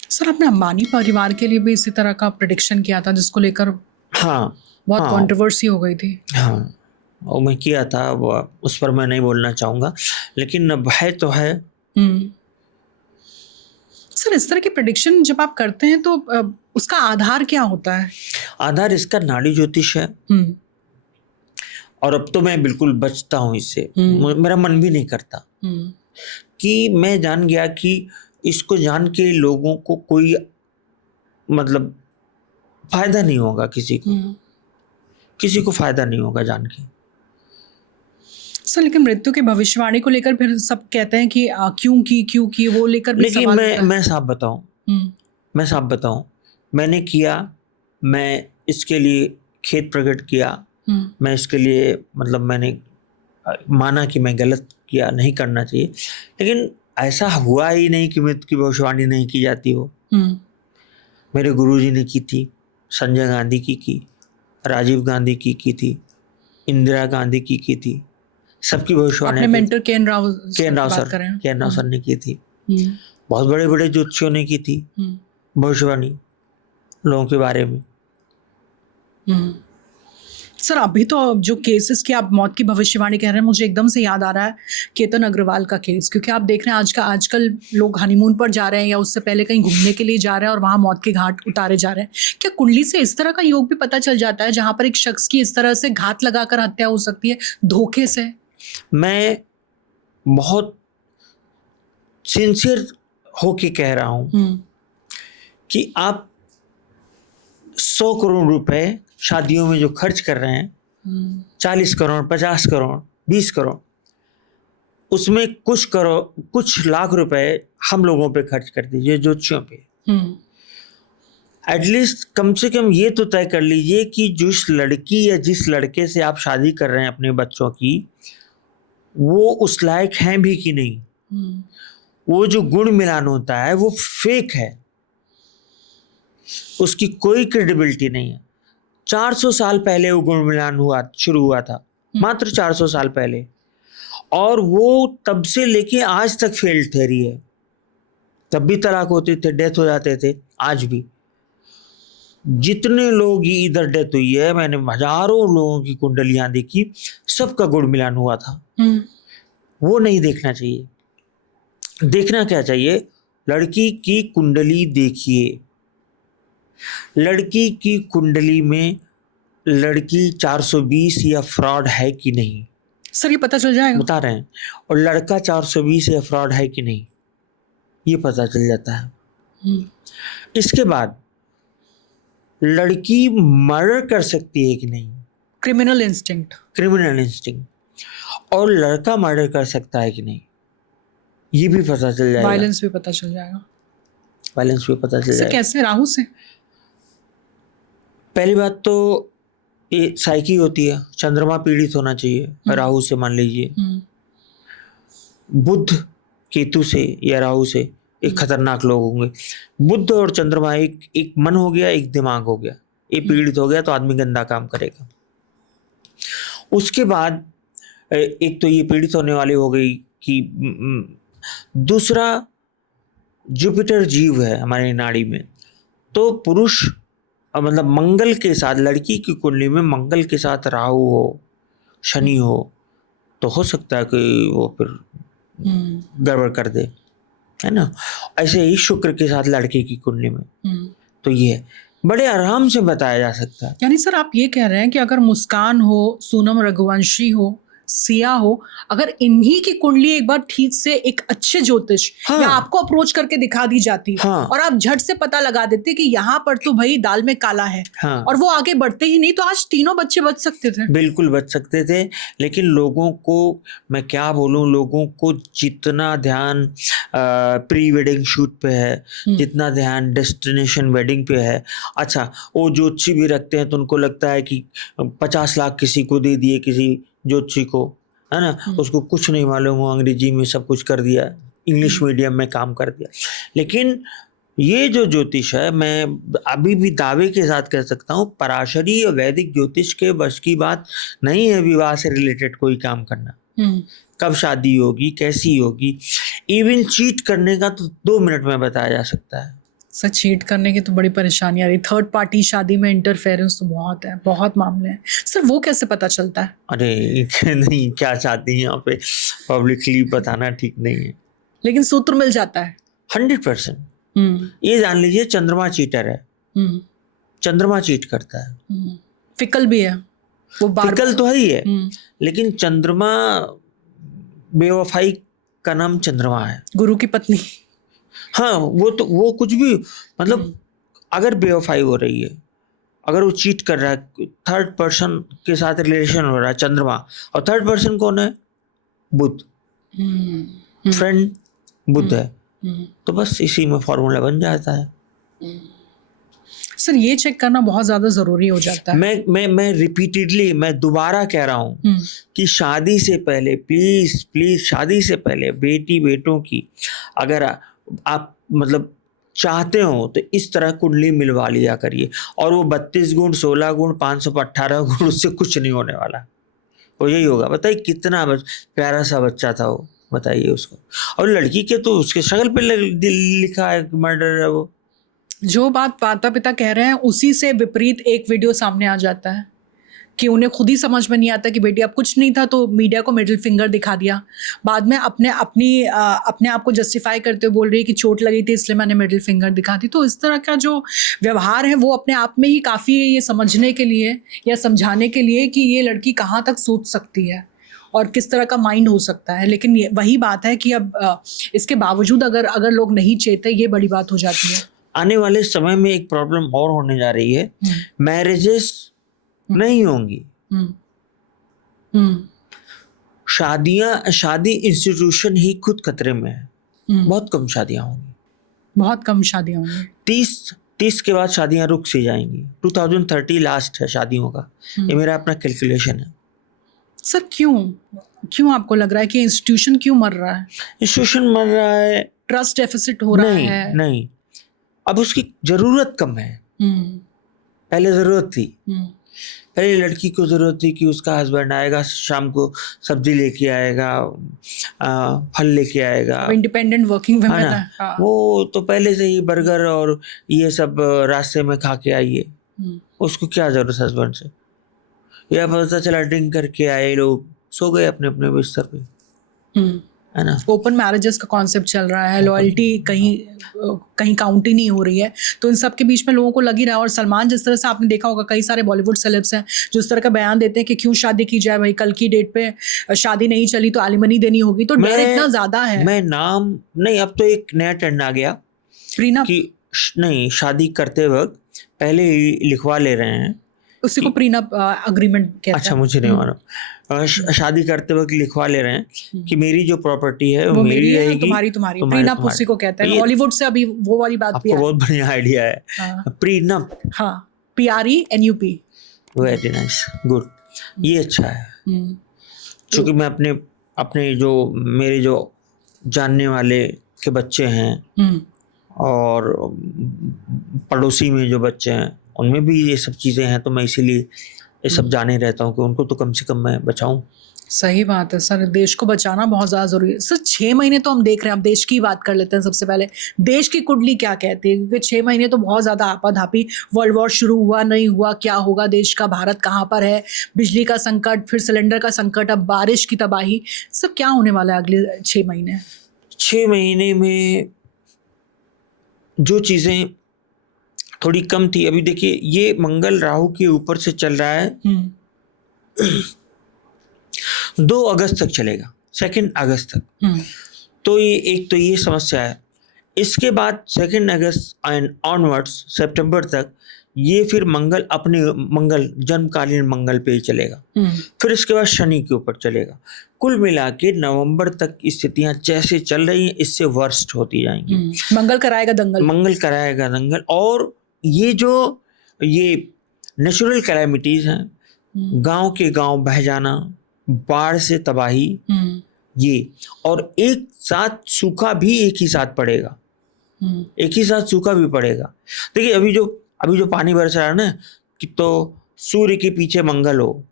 सर आपने अंबानी परिवार के लिए भी इसी तरह का प्रेडिक्शन किया था जिसको लेकर बहुत कंट्रोवर्सी हो गई थी। हाँ, वो मैं किया था, उस पर मैं नहीं बोलना चाहूँगा, लेकिन है तो है। सर इस तरह की प्रेडिक्शन जब आप करते हैं तो उसका आधार क्या होता है? आधार इसका नाड़ी ज्योतिष है। और अब तो मैं बिल्कुल बचता हूँ इससे, मेरा मन भी नहीं करता कि मैं जान गया कि इसको जान के लोगों को कोई मतलब फायदा नहीं होगा, किसी को फायदा नहीं होगा जान के। सर लेकिन मृत्यु की भविष्यवाणी को लेकर फिर सब कहते हैं कि क्यों की वो लेकर भी लेकिन मैं साफ बताऊं, मैंने किया, मैं इसके लिए खेद प्रकट किया, मैं इसके लिए मतलब मैंने माना कि मैं गलत किया, नहीं करना चाहिए, लेकिन ऐसा हुआ ही नहीं कि मृत्यु की भविष्यवाणी नहीं की जाती हो। मेरे गुरुजी ने की थी, संजय गांधी की, राजीव गांधी की थी, इंदिरा गांधी की थी, सबकी भविष्यवाणी। मेंटर केएन राव सर ने की थी। बहुत बड़े बड़े ज्योतिषियों ने की थी भविष्यवाणी लोगों के बारे में। सर अभी तो जो केसेस की आप मौत की भविष्यवाणी कह रहे हैं, मुझे एकदम से याद आ रहा है केतन अग्रवाल का केस, क्योंकि आप देख रहे हैं आजकल लोग हनीमून पर जा रहे हैं या उससे पहले कहीं घूमने के लिए जा रहे हैं और वहाँ मौत के घाट उतारे जा रहे हैं। क्या कुंडली से इस तरह का योग भी पता चल जाता है जहाँ पर एक शख्स की इस तरह से घात लगाकर हत्या हो सकती है धोखे से? मैं बहुत सिंसियर होके कह रहा हूँ कि आप 100 करोड़ रुपए शादियों में जो खर्च कर रहे हैं, 40 करोड़ 50 करोड़ 20 करोड़, उसमें कुछ लाख रुपए हम लोगों पे खर्च कर दीजिए, ज्योतिषियों पे। एटलीस्ट कम से कम ये तो तय कर लीजिए कि जिस लड़की या जिस लड़के से आप शादी कर रहे हैं अपने बच्चों की, वो उस लायक हैं भी कि नहीं। वो जो गुण मिलान होता है वो फेक है, उसकी कोई क्रेडिबिलिटी नहीं है। 400 साल पहले वो गुण मिलान शुरू हुआ था, मात्र 400 साल पहले, और वो तब से लेके आज तक फेल्ड थ्योरी है। तब भी तलाक होते थे, डेथ हो जाते थे, आज भी जितने लोग इधर डेथ हुई है, मैंने हजारों लोगों की कुंडलियां देखी, सबका गुण मिलान हुआ था। वो नहीं देखना चाहिए। देखना क्या चाहिए? लड़की की कुंडली देखिए, लड़की की कुंडली में लड़की 420 या फ्रॉड है कि नहीं, सर ये पता चल जाएगा, बता रहे हैं। और लड़का 420 या फ्रॉड है कि नहीं, ये पता चल जाता है। इसके बाद लड़की मर्डर कर सकती है कि नहीं, क्रिमिनल इंस्टिंक्ट। और लड़का मर्डर कर सकता है कि नहीं ये भी पता चल जाएगा, वायलेंस भी पता चल जाएगा। वायलेंस भी पता चल सर जाएगा। कैसे? राहु से? पहली बात तो ये साइकी होती है, चंद्रमा पीड़ित होना चाहिए। राहु से मान लीजिए, बुध केतु से या राहु से एक खतरनाक लोग होंगे। बुध और चंद्रमा एक मन हो गया, एक दिमाग हो गया, ये पीड़ित हो गया तो आदमी गंदा काम करेगा। उसके बाद एक तो ये पीड़ित होने वाली हो गई कि दूसरा जुपिटर जीव है हमारी नाड़ी में, तो पुरुष मतलब मंगल के साथ, लड़की की कुंडली में मंगल के साथ राहु हो, शनि हो, तो हो सकता है कि वो फिर गड़बड़ कर दे, है ना। ऐसे ही शुक्र के साथ लड़के की कुंडली में, तो ये बड़े आराम से बताया जा सकता है। यानी सर आप ये कह रहे हैं कि अगर मुस्कान हो, सोनम रघुवंशी हो, सिया हो, अगर इन्हीं की कुंडली एक बार ठीक से एक अच्छे ज्योतिष या आपको अप्रोच करके दिखा दी जाती और आप झट से पता लगा देते कि यहाँ पर तो भाई दाल में काला है, और वो आगे बढ़ते ही नहीं, तो आज तीनों बच्चे बच सकते थे। बिल्कुल बच सकते थे, लेकिन लोगों को मैं क्या बोलूं, लोगों को जितना ध्यान प्री वेडिंग शूट पे है, जितना ध्यान डेस्टिनेशन वेडिंग पे है। अच्छा, वो ज्योतिषी भी रखते हैं तो उनको लगता है कि 50 लाख किसी को दे दिए, किसी ज्योतिषी को, है ना, उसको कुछ नहीं मालूम, वो अंग्रेजी में सब कुछ कर दिया, इंग्लिश मीडियम में काम कर दिया। लेकिन ये जो ज्योतिष है, मैं अभी भी दावे के साथ कह सकता हूँ, पराशरी और वैदिक ज्योतिष के बस की बात नहीं है विवाह से रिलेटेड कोई काम करना। कब शादी होगी, कैसी होगी, इवन चीट करने का तो 2 मिनट में बताया जा सकता है। सर चीट करने की तो बड़ी परेशानी आ रही, थर्ड पार्टी शादी में इंटरफेरेंस तो बहुत है, बहुत मामले हैं। सर वो कैसे पता चलता है? अरे नहीं, क्या चाहती हैं यहाँ पे पब्लिकली बताना ठीक नहीं है, लेकिन सूत्र मिल जाता है 100%। ये जान लीजिए चंद्रमा चीटर है, चंद्रमा चीट करता है। फिकल भी है वो, फिकल तो है ही है, लेकिन चंद्रमा, बेवफाई का नाम चंद्रमा है। गुरु की पत्नी, हाँ, वो कुछ भी, मतलब अगर बेवफाई हो रही है, अगर वो चीट कर रहा है, थर्ड पर्सन के साथ रिलेशन हो रहा है, चंद्रमा, और थर्ड पर्सन कौन है? बुध, फ्रेंड बुध है, तो बस इसी में फॉर्मूला बन जाता है। सर ये चेक करना बहुत ज्यादा जरूरी हो जाता है। मैं रिपीटेडली, मैं दोबारा कह रहा हूँ कि शादी से पहले प्लीज शादी से पहले बेटी बेटों की अगर आप मतलब चाहते हो तो इस तरह कुंडली मिलवा लिया करिए। और वो 32 गुण, 16 गुण, 518 गुण, उससे कुछ नहीं होने वाला, वो यही होगा। बताइए कितना प्यारा सा बच्चा था वो, बताइए उसको। और लड़की के तो उसके शक्ल पे लिखा है मर्डर है। वो जो बात माता पिता कह रहे हैं उसी से विपरीत एक वीडियो सामने आ जाता है कि उन्हें खुद ही समझ में नहीं आता कि बेटी अब कुछ नहीं था, तो मीडिया को मिडिल फिंगर दिखा दिया। बाद में अपने आप को जस्टिफाई करते हुए बोल रही है कि चोट लगी थी इसलिए मैंने मिडिल फिंगर दिखा दी। तो इस तरह का जो व्यवहार है वो अपने आप में ही काफ़ी है ये समझने के लिए या समझाने के लिए कि ये लड़की कहाँ तक सोच सकती है और किस तरह का माइंड हो सकता है। लेकिन ये वही बात है कि अब इसके बावजूद अगर लोग नहीं चेते, ये बड़ी बात हो जाती है। आने वाले समय में एक प्रॉब्लम और होने जा रही है, मैरिजेस नहीं होंगी, शादी इंस्टीट्यूशन ही खुद खतरे में है। बहुत कम शादियां होंगी, बहुत कम शादियां होंगी। 30 के बाद शादियां रुक सी जाएंगी। 2030 लास्ट है शादियों का, ये मेरा अपना कैलकुलेशन है। सर क्यों आपको लग रहा है कि इंस्टीट्यूशन क्यों मर रहा है? इंस्टीट्यूशन मर रहा है, ट्रस्ट डेफिसिट हो रहा है। नहीं, अब उसकी जरूरत कम है। पहले जरूरत थी, पहले लड़की को जरूरत थी कि उसका हस्बैंड आएगा, शाम को सब्जी लेके आएगा, फल लेके आएगा, इंडिपेंडेंट वर्किंग वुमेन है। वो तो पहले से ही बर्गर और ये सब रास्ते में खा के आई है, उसको क्या जरूरत हस्बैंड से। या पता चला ड्रिंक करके आए लोग, सो गए अपने अपने बिस्तर पे, है ना। ओपन मैरिजेस का कॉन्सेप्ट चल रहा है, लॉयल्टी कहीं काउंट ही नहीं हो रही है, तो इन सब के बीच में लोगों को लग ही रहा है। और सलमान, जिस तरह से आपने देखा होगा, कई सारे बॉलीवुड सेलेब्स हैं जो इस तरह का बयान देते हैं कि क्यों शादी की जाए भाई, कल की डेट पे शादी नहीं चली तो एलिमनी देनी होगी। तो डर इतना ज्यादा है। मैं नाम नहीं, अब तो एक नया ट्रेंड आ गया प्रीनप कि नहीं, शादी करते वक्त पहले ही लिखवा ले रहे हैं उसी को प्रीनप अग्रीमेंट कहते हैं। अच्छा, मुझे नहीं मालूम। शादी करते वक्त लिखवा ले रहे हैं कि मेरी जो प्रॉपर्टी है वो मेरी रहेगी, तुम्हारी प्रीनप उसी को कहते हैं। हॉलीवुड से अभी वो वाली बात भी आपको बहुत बढ़िया आइडिया है। प्रीनप, हाँ, PRENUP। वेरी नाइस, गुड, ये अच्छा है। क्योंकि मैं अपने जो मेरे जो जानने वाले के बच्चे हैं और पड़ोसी में जो बच्चे हैं उनमें भी ये सब चीज़ें हैं, तो मैं इसीलिए ये सब जाने रहता हूँ कि उनको तो कम से कम मैं बचाऊं। सही बात है सर, देश को बचाना बहुत ज़्यादा ज़रूरी है सर। 6 महीने तो हम देख रहे हैं, अब देश की बात कर लेते हैं सबसे पहले। देश की कुंडली क्या कहती है, क्योंकि 6 महीने तो बहुत ज़्यादा आपाधापी, वर्ल्ड वॉर शुरू हुआ नहीं हुआ, क्या होगा देश का, भारत कहाँ पर है, बिजली का संकट, फिर सिलेंडर का संकट, अब बारिश की तबाही, सब क्या होने वाला है अगले 6 महीने? 6 महीने में जो चीज़ें थोड़ी कम थी, अभी देखिए ये मंगल राहु के ऊपर से चल रहा है, 2 अगस्त तक चलेगा, 2 अगस्त तक। तो ये एक तो ये समस्या है। इसके बाद 2 अगस्त एंड ऑनवर्ड्स सितंबर तक ये फिर मंगल जन्मकालीन मंगल पे ही चलेगा। फिर इसके बाद शनि के ऊपर चलेगा। कुल मिला के नवंबर तक स्थितियां जैसे चल रही हैं इससे वर्स्ट होती जाएंगी। मंगल कराएगा दंगल। और ये नेचुरल कैलामिटीज हैं, गांव के गांव बह जाना, बाढ़ से तबाही, ये, और एक साथ सूखा भी एक ही साथ पड़ेगा। सूखा भी पड़ेगा। देखिए अभी जो पानी बरस रहा है ना, कि तो सूर्य के पीछे मंगल हो,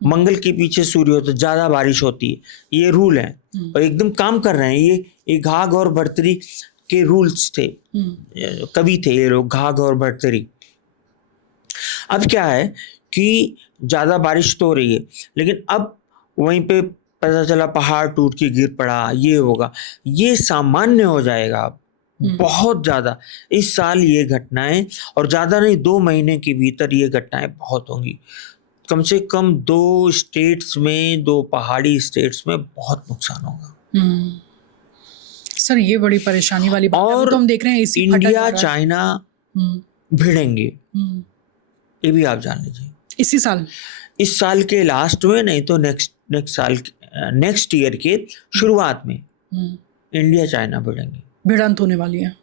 मंगल के पीछे सूर्य हो तो ज्यादा बारिश होती है, ये रूल है और एकदम काम कर रहे हैं। ये घाघ और भर्तरी के रूल्स थे, कवि थे ये लोग, घाघ और भर्तरी। अब क्या है कि ज्यादा बारिश तो हो रही है, लेकिन अब वहीं पे पता चला पहाड़ टूट के गिर पड़ा, ये होगा, ये सामान्य हो जाएगा अब बहुत ज्यादा इस साल ये घटनाएं, और ज्यादा नहीं 2 महीने के भीतर ये घटनाएं बहुत होंगी। कम से कम 2 स्टेट्स में, 2 पहाड़ी स्टेट्स में बहुत नुकसान होगा। सर ये बड़ी परेशानी वाली बात है। और तो हम देख रहे हैं इंडिया चाइना भिड़ेंगे, ये भी आप जान लीजिए। इस साल के लास्ट में, नहीं तो नेक्स्ट ईयर के शुरुआत में इंडिया चाइना भिड़ेंगे, भिड़ंत होने वाली है।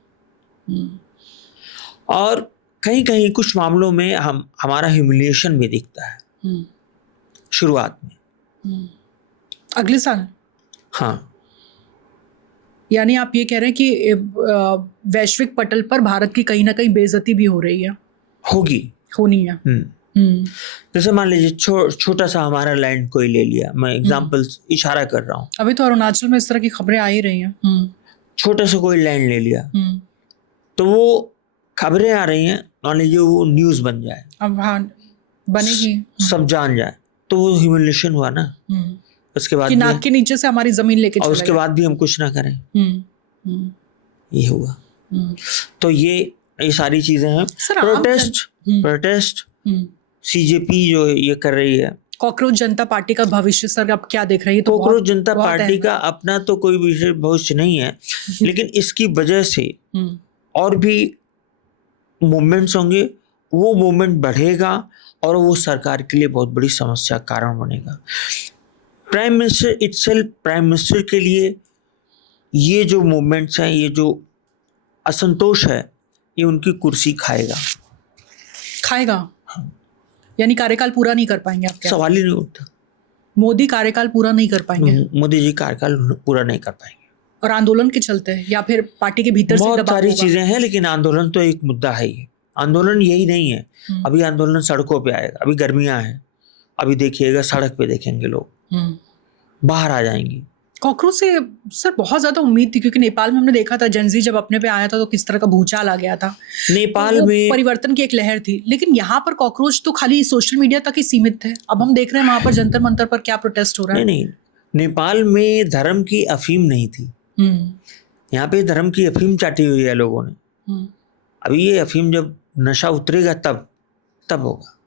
और कहीं कहीं कुछ मामलों में हमारा ह्यूमिलिएशन भी दिखता है शुरुआत में, अगले साल। हाँ, यानी आप ये कह रहे हैं कि वैश्विक पटल पर भारत की कहीं ना कहीं बेइज्जती भी हो रही है, होनी है। जैसे मान लीजिए छोटा सा हमारा लैंड कोई ले लिया, मैं एग्जांपल इशारा कर रहा हूँ, अभी तो अरुणाचल में इस तरह की खबरें आ ही रही हैं। छोटा सा कोई लैंड ले लिया, तो वो खबरें आ रही हैं, मान लीजिए वो न्यूज बन जाए, अब हाँ बनेगी, सब जान जाए, तो वो ह्यूमिलिएशन हुआ ना। उसके बाद कि नाक के नीचे से हमारी जमीन लेके और उसके बाद भी हम कुछ ना करें, ये हुआ। तो ये सारी चीजें हैं। प्रोटेस्ट सीजेपी जो ये कर रही है, कॉकरोच जनता पार्टी का भविष्य सर आप क्या देख रही है? तो कॉकरोच जनता पार्टी का अपना तो कोई विशेष भविष्य नहीं है, लेकिन इसकी वजह से और भी मूवमेंट्स होंगे, वो मूवमेंट बढ़ेगा और वो सरकार के लिए बहुत बड़ी समस्या का कारण बनेगा। प्राइम मिनिस्टर के लिए ये जो मूवमेंट्स हैं, ये जो असंतोष है, ये उनकी कुर्सी खाएगा। हाँ। यानी कार्यकाल पूरा नहीं कर पाएंगे आप? सवाल ही नहीं उठता। मोदी कार्यकाल पूरा नहीं कर पाएंगे? मोदी जी कार्यकाल पूरा नहीं कर पाएंगे। और आंदोलन के चलते हैं या फिर पार्टी के भीतर से बहुत सारी चीजें हैं, लेकिन आंदोलन तो एक मुद्दा है ही। आंदोलन यही नहीं है, अभी आंदोलन सड़कों पे आएगा। अभी गर्मियां हैं, अभी देखिएगा सड़क पे देखेंगे लोग, बाहर आ जाएंगी। कॉकरोच से सर बहुत ज्यादा उम्मीद थी, क्योंकि नेपाल में हमने देखा था जेनजी जब अपने पे आया था तो किस तरह का भूचाल आ गया था। नेपाल तो में परिवर्तन की एक लहर थी, लेकिन यहाँ पर कॉकरोच तो खाली सोशल मीडिया तक ही सीमित थे। अब हम देख रहे हैं वहां पर जंतर मंतर पर क्या प्रोटेस्ट हो रहा है। नहीं, नेपाल में धर्म की अफीम नहीं थी, यहाँ पे धर्म की अफीम चाटी हुई है लोगों ने। अभी ये अफीम जब नशा उतरेगा तब होगा।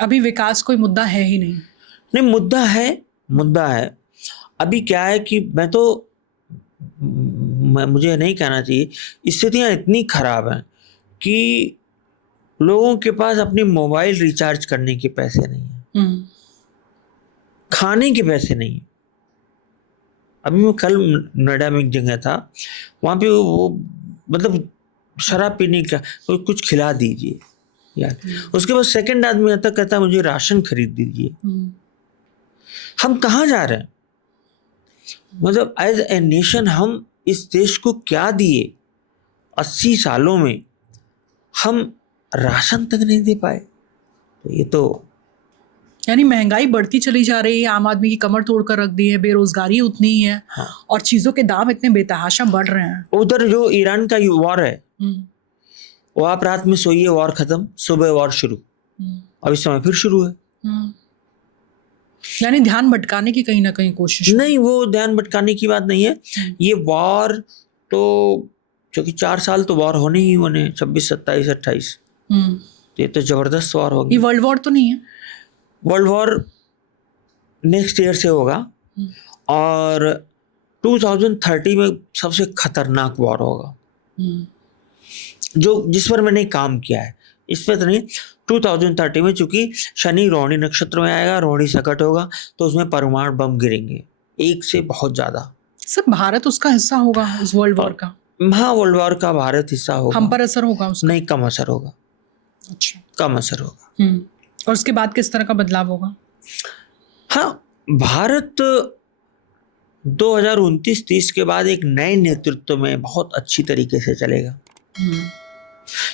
अभी विकास कोई मुद्दा है ही नहीं। मुद्दा है। अभी क्या है कि मुझे नहीं कहना चाहिए, स्थितियां इतनी खराब हैं कि लोगों के पास अपनी मोबाइल रिचार्ज करने के पैसे नहीं है, खाने के पैसे नहीं है। अभी मैं कल नोएडा में एक जगह था, वहाँ पे वो मतलब शराब पीने का, तो कुछ खिला दीजिए यार। उसके बाद सेकंड आदमी आता, कहता है मुझे राशन खरीद दीजिए। हम कहाँ जा रहे हैं? मतलब एज ए नेशन हम इस देश को क्या दिए? 80 सालों में हम राशन तक नहीं दे पाए। तो ये तो यानी महंगाई बढ़ती चली जा रही है, आम आदमी की कमर तोड़कर रख दी है, बेरोजगारी उतनी ही है। हाँ। और चीजों के दाम इतने बेतहाशा बढ़ रहे हैं। उधर जो ईरान का वॉर है, वो आप रात में सोइए वॉर खत्म, सुबह वॉर शुरू, अब इस समय फिर शुरू है। यानी ध्यान भटकाने की कहीं ना कहीं कोशिश। नहीं, वो ध्यान भटकाने की बात नहीं है। ये वॉर तो क्योंकि 4 साल तो वॉर होने ही होने, 26, 27, 28, ये तो जबरदस्त वॉर होगी। ये वर्ल्ड वॉर तो नहीं है? वर्ल्ड वॉर नेक्स्ट ईयर से होगा और 2030 में सबसे खतरनाक वॉर होगा, जो जिस पर मैंने काम किया है। इस पर तो नहीं, 2030 में चूंकि शनि रोहिणी नक्षत्र में आएगा, रोहिणी संकट होगा, तो उसमें परमाणु बम गिरेंगे, एक से बहुत ज्यादा। सर भारत उसका हिस्सा होगा उस वर्ल्ड वॉर का? हाँ, वर्ल्ड वॉर का भारत हिस्सा होगा। हम पर असर होगा उसका? नहीं, कम असर होगा। अच्छा, कम असर होगा। और उसके बाद किस तरह का बदलाव होगा? हाँ, भारत 2029-30 के बाद एक नए नेतृत्व में बहुत अच्छी तरीके से चलेगा।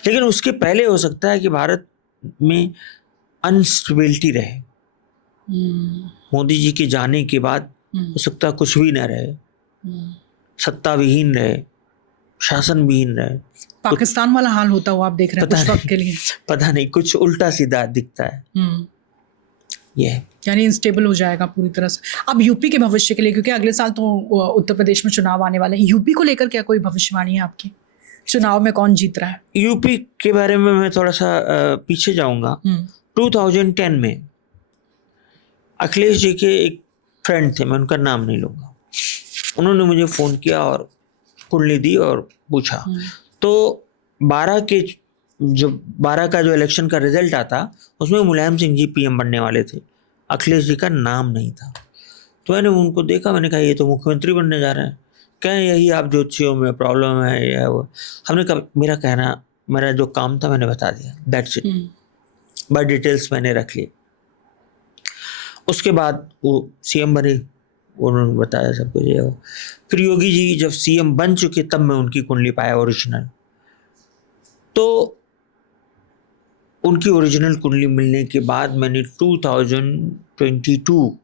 लेकिन उसके पहले हो सकता है कि भारत में अनस्टेबिलिटी रहे। मोदी जी के जाने के बाद हो सकता है कुछ भी न रहे, सत्ता विहीन रहे, शासन विहीन रहे। पाकिस्तान वाला हाल होता हुआ आप देख रहे हैं कुछ वक्त के लिए? पता नहीं, कुछ उल्टा सीधा दिखता है ये। यानी इंस्टेबल हो जाएगा पूरी तरह से। अब यूपी के भविष्य के लिए, क्योंकि अगले साल तो उत्तर प्रदेश में चुनाव आने वाले हैं, यूपी को लेकर क्या कोई भविष्यवाणी है आपकी? चुनाव में कौन जीत रहा है? यूपी के बारे में मैं थोड़ा सा पीछे जाऊंगा। 2010 में अखिलेश जी के एक फ्रेंड थे, मैं उनका नाम नहीं लूंगा, उन्होंने मुझे फ़ोन किया और कुंडली दी और पूछा। तो 12 का जो इलेक्शन का रिजल्ट आता, उसमें मुलायम सिंह जी पीएम बनने वाले थे, अखिलेश जी का नाम नहीं था। तो मैंने उनको देखा, मैंने कहा ये तो मुख्यमंत्री बनने जा रहे हैं। कहें यही आप ज्योतिषियों में प्रॉब्लम है, ये है वो। हमने कहा मेरा जो काम था मैंने बता दिया, दैट्स इट। बाय डिटेल्स मैंने रख ली। उसके बाद वो सीएम बने, उन्होंने बताया सब कुछ है। फिर योगी जी जब सीएम बन चुके तब मैं उनकी कुंडली पाया ओरिजिनल। तो उनकी ओरिजिनल कुंडली मिलने के बाद मैंने 2022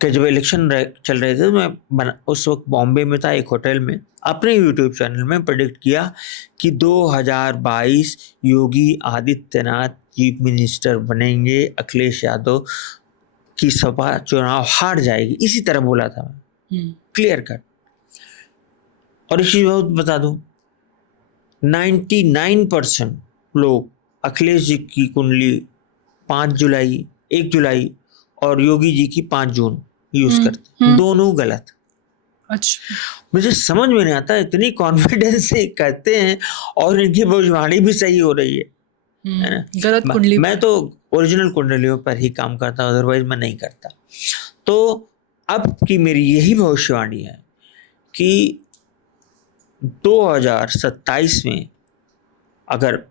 के जब इलेक्शन चल रहे थे, मैं उस वक्त बॉम्बे में था, एक होटल में, अपने यूट्यूब चैनल में प्रेडिक्ट किया कि 2022 योगी आदित्यनाथ चीफ मिनिस्टर बनेंगे, अखिलेश यादव की सपा चुनाव हार जाएगी। इसी तरह बोला था मैं, क्लियर कट। और इसी बात बता दूं, 99% लोग अखिलेश जी की कुंडली 1 जुलाई और योगी जी की 5 जून यूज करते, दोनों गलत। अच्छा, मुझे समझ में नहीं आता, इतनी कॉन्फिडेंस से कहते हैं और इनकी भविष्यवाणी भी सही हो रही है ना? गलत कुंडली। मैं तो ओरिजिनल कुंडलियों पर ही काम करता हूँ, अदरवाइज मैं नहीं करता। तो अब की मेरी यही भविष्यवाणी है कि 2027 में अगर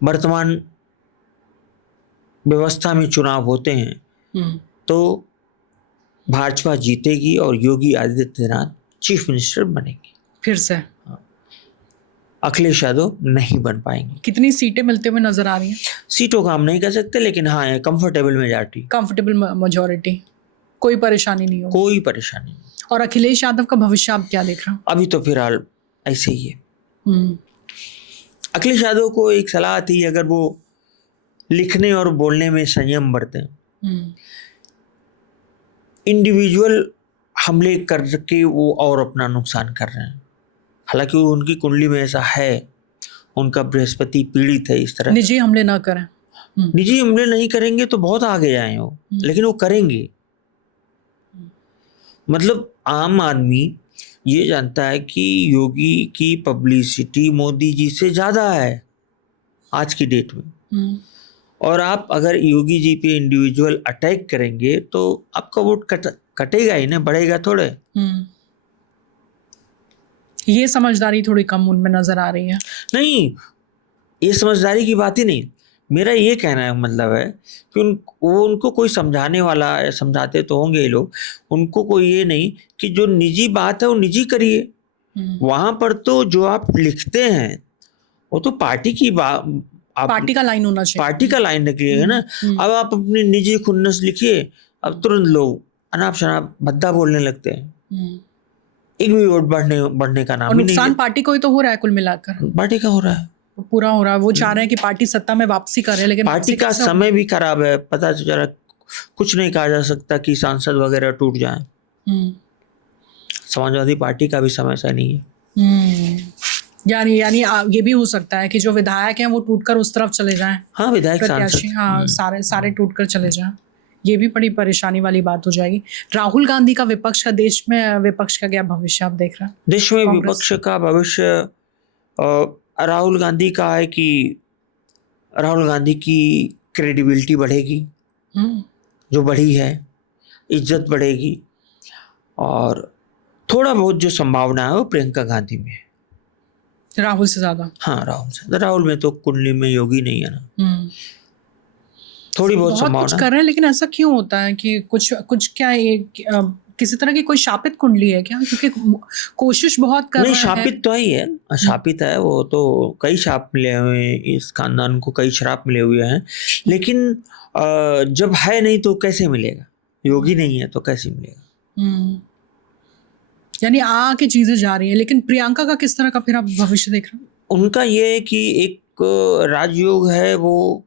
वर्तमान व्यवस्था में चुनाव होते हैं तो भाजपा जीतेगी और योगी आदित्यनाथ चीफ मिनिस्टर बनेंगे फिर से। अखिलेश यादव नहीं बन पाएंगे। कितनी सीटें मिलते हुए नजर आ रही हैं? सीटों का हम नहीं कह सकते, लेकिन हाँ, कंफर्टेबल मेजॉरिटी, कंफर्टेबल मेजॉरिटी, कोई परेशानी नहीं होगी। कोई परेशानी नहीं। और अखिलेश यादव का भविष्य आप क्या देख रहे हो? अभी तो फिलहाल ऐसे ही है। अखिलेश यादव को एक सलाह आती है, अगर वो लिखने और बोलने में संयम बरतें, इंडिविजुअल हमले करके वो और अपना नुकसान कर रहे हैं। हालांकि उनकी कुंडली में ऐसा है, उनका बृहस्पति पीड़ित है इस तरह। निजी हमले ना करें। निजी हमले नहीं करेंगे तो बहुत आगे जाएं वो, लेकिन वो करेंगे। मतलब आम आदमी ये जानता है कि योगी की पब्लिसिटी मोदी जी से ज्यादा है, आज की डेट में। और आप अगर योगी जी पे इंडिविजुअल अटैक करेंगे तो आपका वोट कटेगा ही ना, बढ़ेगा थोड़े। ये समझदारी थोड़ी कम उनमें नजर आ रही है। नहीं, ये समझदारी की बात ही नहीं। मेरा ये कहना है मतलब है कि उनको कोई समझाने वाला, समझाते तो होंगे ये लोग, उनको कोई ये नहीं कि जो निजी बात है वो निजी करिए। वहां पर तो जो आप लिखते हैं वो तो पार्टी की बात, पार्टी का लाइन होना चाहिए, पार्टी का लाइन निकलिएगा ना। अब आप अपनी निजी खुन्नस लिखिए, अब तुरंत लोग अनाप शनाप भद्दा बोलने लगते हैं। एक भी वोट बढ़ने का नाम ही नहीं। नुकसान पार्टी को ही तो हो रहा है, कुल मिलाकर पार्टी का हो रहा है, पूरा हो रहा है। वो चाह रहे हैं कि पार्टी सत्ता में वापसी करे, लेकिन पार्टी का समय भी खराब है। पता चला कुछ नहीं कहा जा सकता कि सांसद वगैरह टूट जाएं। समाजवादी पार्टी का भी समय ऐसा नहीं है। यानी ये भी हो सकता है कि जो विधायक हैं वो टूटकर उस तरफ चले जाएं। हाँ, विधायक प्रत्याशी, हाँ, सारे टूटकर चले जाएं। ये भी बड़ी परेशानी वाली बात हो जाएगी। राहुल गांधी का विपक्ष का, देश में विपक्ष का क्या भविष्य आप देख रहे हैं? देश में विपक्ष का भविष्य राहुल गांधी का है कि राहुल गांधी की क्रेडिबिलिटी बढ़ेगी, जो बढ़ी है, इज्जत बढ़ेगी, और थोड़ा बहुत जो संभावना है वो प्रियंका गांधी में है, राहुल से ज्यादा। हाँ, राहुल से। राहुल में तो कुंडली में योगी नहीं है ना, थोड़ी बहुत संभावना कुछ कर रहे हैं, लेकिन ऐसा क्यों होता है कि कुछ क्या किसी तरह की कोई शापित कुंडली है क्या? क्योंकि कोशिश बहुत कर रहे हैं। नहीं, शापित तो ही है, शापित है वो तो। कई शाप मिले हुए हैं इस खानदान को, कई श्राप मिले हुए हैं, लेकिन जब है नहीं तो कैसे मिलेगा? योगी नहीं है तो कैसे मिलेगा? यानी आके चीजें जा रही हैं। लेकिन प्रियंका का किस तरह का फिर आप भविष्य देख रहे हैं? उनका ये है कि एक राजयोग है वो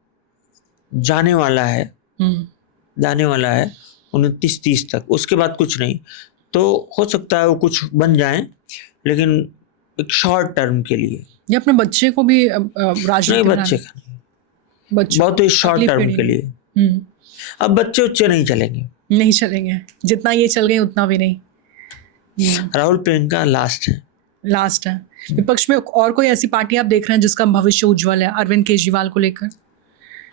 जाने वाला है 29-30 तक, उसके बाद कुछ नहीं। तो हो सकता है वो कुछ बन जाए, लेकिन एक शॉर्ट टर्म के लिए। ये अपने बच्चे को भी राजनीति नहीं, बच्चे का नहीं, बहुत ही शॉर्ट टर्म के लिए। अब बच्चे उच्चे नहीं चलेंगे, जितना ये चल गए उतना भी नहीं। राहुल प्रियंका लास्ट है। विपक्ष में और कोई ऐसी पार्टी आप देख रहे हैं जिसका भविष्य उज्जवल है अरविंद केजरीवाल को लेकर?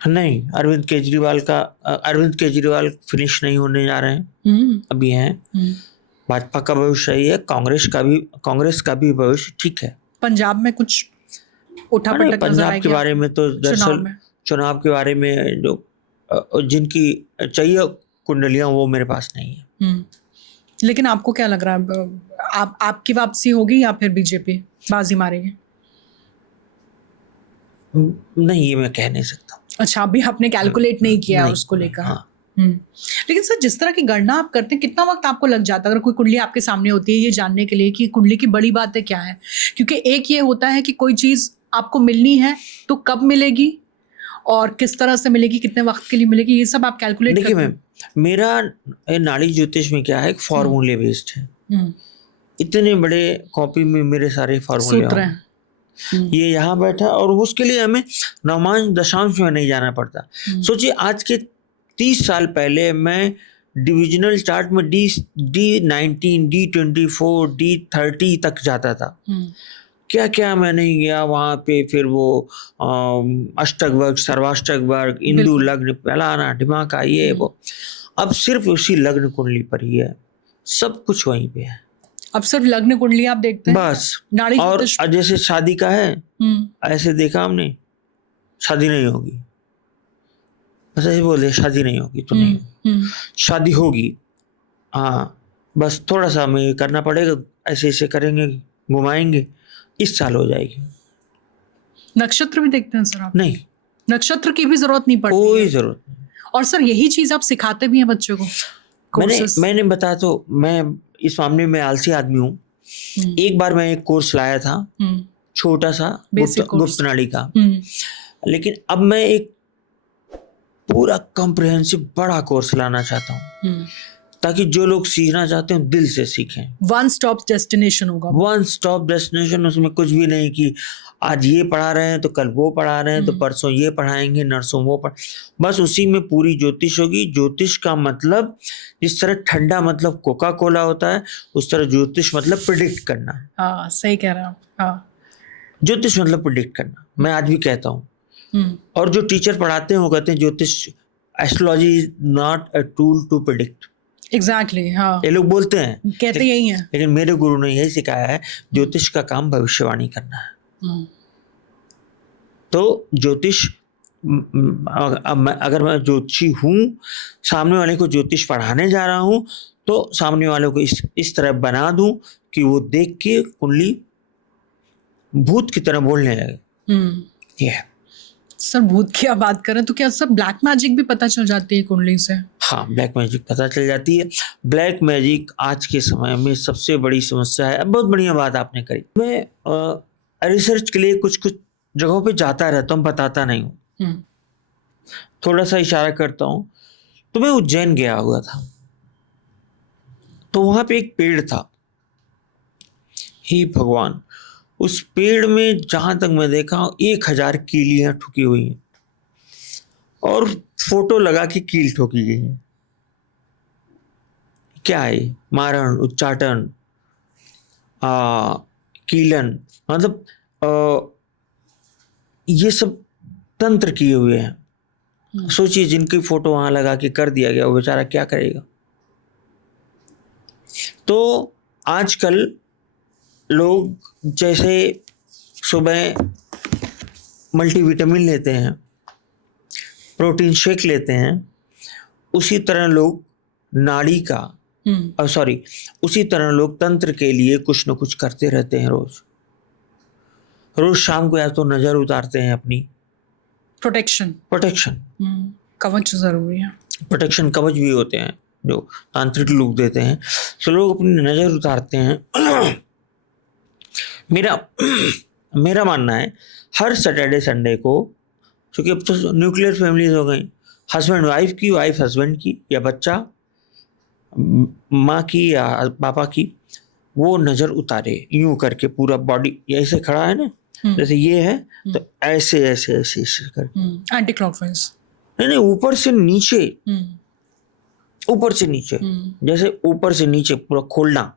नहीं, अरविंद केजरीवाल फिनिश नहीं होने जा रहे हैं, अभी हैं। भाजपा का भविष्य सही है, कांग्रेस का भी भविष्य ठीक है। पंजाब में कुछ उठापटक पंजाब के बारे में तो दरअसल चुनाव के बारे में जो जिनकी चाहिए कुंडलियां वो मेरे पास नहीं है। लेकिन आपको क्या लग रहा है, आपकी वापसी होगी या फिर बीजेपी बाजी मारेगी? नहीं, ये मैं कह नहीं सकता। अच्छा, अभी आपने कैलकुलेट नहीं किया उसको लेकर? हाँ। लेकिन सर, जिस तरह की गणना आप करते हैं, कितना वक्त आपको लग जाता है अगर कोई कुंडली आपके सामने होती है, ये जानने के लिए कि कुंडली की बड़ी बातें क्या है? क्योंकि एक ये होता है कि कोई चीज आपको मिलनी है तो कब मिलेगी और किस तरह से मिलेगी, कितने वक्त के लिए मिलेगी, ये सब आप कैलकुलेट करते हैं। देखिए मैम, मेरा नाड़ी ज्योतिष में क्या है, एक फॉर्मूले बेस्ड है। इतने बड़े कॉपी में मेरे सारे फॉर्मूले हैं। ये यहाँ बैठा, और उसके लिए हमें नवमांश दशांश में नहीं जाना पड़ता। सोचिए, आज के 30 साल पहले मैं डिविजनल चार्ट में D19, D24, D30 तक जाता था। क्या क्या मैं नहीं गया वहाँ पे। फिर वो अष्टक वर्ग, सर्वाष्टक वर्ग, इंदु लग्न, फलाना ढिमाका, ये वो। अब सिर्फ उसी लग्न कुंडली पर ही है, सब कुछ वहीं पे है। अब सिर्फ लग्न कुंडली आप देखते हैं बस। नाड़ी और जैसे शादी का है, ऐसे देखा हमने, शादी नहीं होगी, बस ऐसे बोल दे शादी नहीं होगी तो नहीं, शादी होगी, हाँ, बस थोड़ा सा हमें करना पड़ेगा, ऐसे ऐसे करेंगे, घुमाएंगे, इस साल हो जाएगी। नक्षत्र भी देखते हैं सर आप? नहीं, नक्षत्र की भी जरूरत नहीं पड़ती, कोई जरूरत नहीं। और सर, यही चीज आप सिखाते भी हैं बच्चों को? मैंने बताया तो, मैं इस मामले में आलसी आदमी हूँ। एक बार मैं एक कोर्स लाया था, छोटा सा, गुप्त नाड़ी का, लेकिन अब मैं एक पूरा कॉम्प्रिहेंसिव बड़ा कोर्स लाना चाहता हूँ, ताकि जो लोग सीखना चाहते हैं दिल से सीखें। वन स्टॉप डेस्टिनेशन होगा। वन स्टॉप डेस्टिनेशन, उसमें कुछ भी नहीं कि आज ये पढ़ा रहे हैं तो कल वो पढ़ा रहे हैं, तो परसों ये पढ़ाएंगे, नरसों वो बस उसी में पूरी ज्योतिष होगी। ज्योतिष का मतलब, जिस तरह ठंडा मतलब कोका कोला होता है, उस तरह ज्योतिष मतलब प्रिडिक्ट करना। हाँ, सही कह रहे हैं आप। हाँ, ज्योतिष मतलब प्रिडिक्ट करना। मैं आज भी कहता हूँ और जो टीचर पढ़ाते हैं वो कहते हैं ज्योतिष, astrology is not a tool to predict. Exactly, हाँ, ये लोग बोलते हैं, कहते यही है। लेकिन मेरे गुरु ने यही सिखाया है, ज्योतिष का काम भविष्यवाणी करना है। तो ज्योतिष, अगर मैं ज्योतिषी हूँ, सामने वाले को ज्योतिष पढ़ाने जा रहा हूँ, तो सामने वाले को इस तरह बना दूं कि वो देख के कुंडली भूत की तरह बोलने लगे। ये सर, भूत की आप बात करें तो क्या सर ब्लैक मैजिक भी पता चल जाती है कुंडली से? हाँ, ब्लैक मैजिक पता चल जाती है। ब्लैक मैजिक आज के समय में सबसे बड़ी समस्या है। बहुत बढ़िया बात आपने करी। मैं रिसर्च के लिए कुछ कुछ जगहों पे जाता रहता हूँ, बताता नहीं हूँ, थोड़ा सा इशारा करता हूँ। तो मैं उज्जैन गया हुआ था, तो वहां पे एक पेड़ था। हे भगवान, उस पेड़ में जहां तक मैं देखा 1000 कीलियां ठुकी हुई हैं और फोटो लगा के कील ठोकी गई है। क्या है? मारण, उच्चाटन, कीलन, मतलब ये सब तंत्र किए हुए हैं। सोचिए, जिनकी फोटो वहां लगा के कर दिया गया, वो बेचारा क्या करेगा। तो आजकल लोग जैसे सुबह मल्टीविटामिन लेते हैं, प्रोटीन शेक लेते हैं, उसी तरह लोग नाड़ी का उसी तरह लोग तंत्र के लिए कुछ न कुछ करते रहते हैं। रोज शाम को या तो नजर उतारते हैं अपनी, प्रोटेक्शन कवच जरूरी है। प्रोटेक्शन कवच भी होते हैं जो तांत्रिक लोग देते हैं, तो लोग अपनी नजर उतारते हैं। मेरा मानना है, हर सैटरडे संडे को, क्योंकि अब तो न्यूक्लियर फैमिलीज हो गई, हस्बैंड वाइफ की, वाइफ हस्बैंड की, या बच्चा माँ की या पापा की, वो नजर उतारे यूं करके, पूरा बॉडी ऐसे खड़ा है ना, जैसे ये है, तो ऐसे ऐसे ऐसे ऐसे कर, एंटी क्लॉकवाइज नहीं, ऊपर से नीचे, ऊपर से नीचे, जैसे ऊपर से नीचे पूरा खोलना।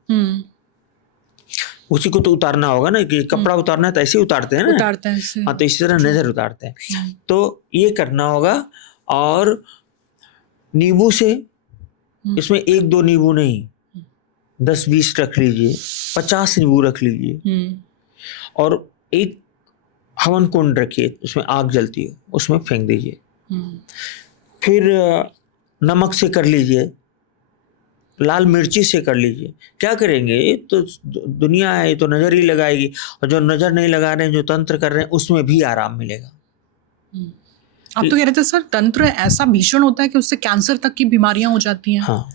उसी को तो उतारना होगा ना, कि कपड़ा उतारना है तो ऐसे ही उतारते हैं ना, उतारते हैं। हाँ, तो इसी तरह नजर उतारते हैं। तो ये करना होगा, और नींबू से, इसमें 1-2 नींबू नहीं, 10-20 रख लीजिए, 50 नींबू रख लीजिए, और एक हवन कुंड रखिए, उसमें आग जलती है, उसमें फेंक दीजिए। फिर नमक से कर लीजिए, लाल मिर्ची से कर लीजिए। क्या करेंगे, तो दुनिया है, तो नजर ही लगाएगी, और जो नजर नहीं लगा रहे हैं, जो तंत्र कर रहे हैं, उसमें भी आराम मिलेगा। आप तो कह रहे थे सर, तंत्र ऐसा भीषण होता है कि उससे कैंसर तक की बीमारियां हो जाती हैं। हाँ,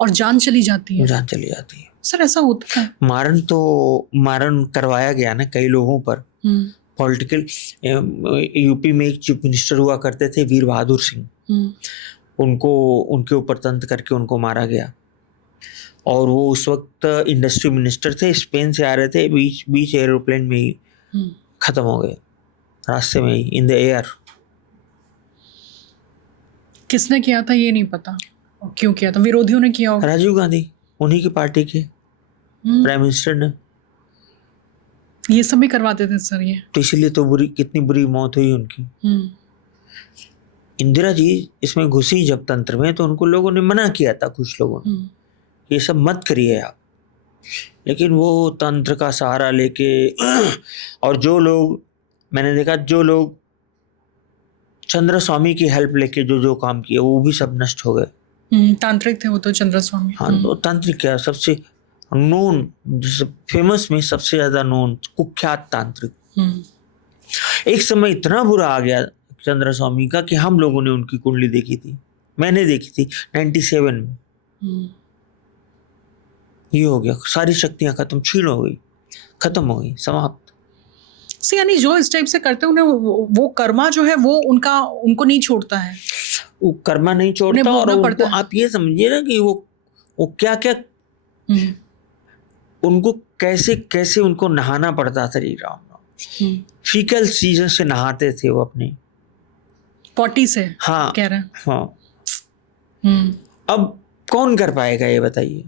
और जान चली जाती है। जान चली जाती है। सर, ऐसा होता है? मारण करवाया गया ना कई लोगों पर। पॉलिटिकल, यूपी में एक चीफ मिनिस्टर हुआ करते थे, वीर बहादुर सिंह, उनके ऊपर तंत्र करके उनको मारा गया। और वो उस वक्त इंडस्ट्री मिनिस्टर थे, स्पेन से आ रहे थे, बीच एरोप्लेन में ही खत्म हो गए, रास्ते में ही, इन द एयर। किसने किया था ये नहीं पता, क्यों किया था? विरोधियों ने किया होगा। राजीव गांधी, उन्हीं की पार्टी के प्राइम मिनिस्टर ने। ये सब भी करवाते थे सर ये, तो इसलिए तो कितनी बुरी मौत हुई उनकी। इंदिरा जी इसमें घुसी जब तंत्र में, तो उनको लोगों ने मना किया था, कुछ लोगों ने, ये सब मत करिए आप। लेकिन वो तंत्र का सहारा लेके, और जो लोग मैंने देखा, जो लोग चंद्र स्वामी की हेल्प लेके जो काम किए, वो भी सब नष्ट हो गए। तांत्रिक थे वो तो, चंद्र स्वामी। हाँ, तो तांत्रिक क्या, सबसे नोन, फेमस में सबसे ज्यादा नोन, कुख्यात तांत्रिक। एक समय इतना बुरा आ गया चंद्र स्वामी का कि हम लोगों ने उनकी कुंडली देखी थी, मैंने देखी थी 97 में। ये हो गया, सारी शक्तियां खत्म, छीन हो गई, खत्म हो गई, समाप्त। यानी जो इस टाइप से करते हैं, उन्हें वो कर्मा जो है वो उनको नहीं छोड़ता है, वो कर्मा नहीं छोड़ता। और उनको आप ये समझिए ना कि वो क्या क्या, उनको कैसे कैसे उनको नहाना पड़ता था। जी राम, फीकल सीजन से नहाते थे वो अपने पॉटी से। हाँ, कह रहे हैं। हाँ। अब कौन कर पाएगा ये बताइए?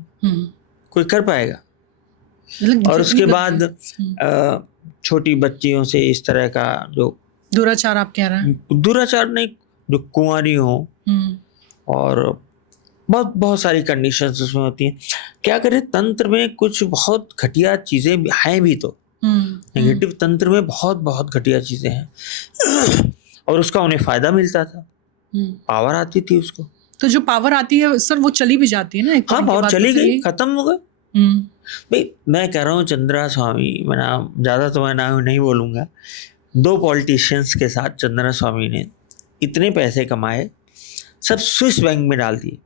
कोई कर पाएगा? और उसके बाद छोटी बच्चियों से इस तरह का जो दुराचार आप कह रहे हैं? दुराचार नहीं, जो कुंवारी हो और बहुत बहुत सारी कंडीशंस उसमें होती हैं। क्या करें, तंत्र में कुछ बहुत घटिया चीजें हैं भी, तो नेगेटिव तंत्र में बहुत बहुत घटिया चीजें हैं और उसका उन्हें फायदा मिलता था, पावर आती थी उसको। तो जो पावर आती है सर वो चली भी जाती है ना एक हाँ, point के पावर बाद, चली तो गई, फिर खत्म हो गए। भाई मैं कह रहा हूँ चंद्रा स्वामी, मैं नाम ज्यादा तो मैं नाम नहीं बोलूंगा, 2 पॉलिटिशियंस के साथ चंद्रा स्वामी ने इतने पैसे कमाए, सब स्विस बैंक में डाल दिए,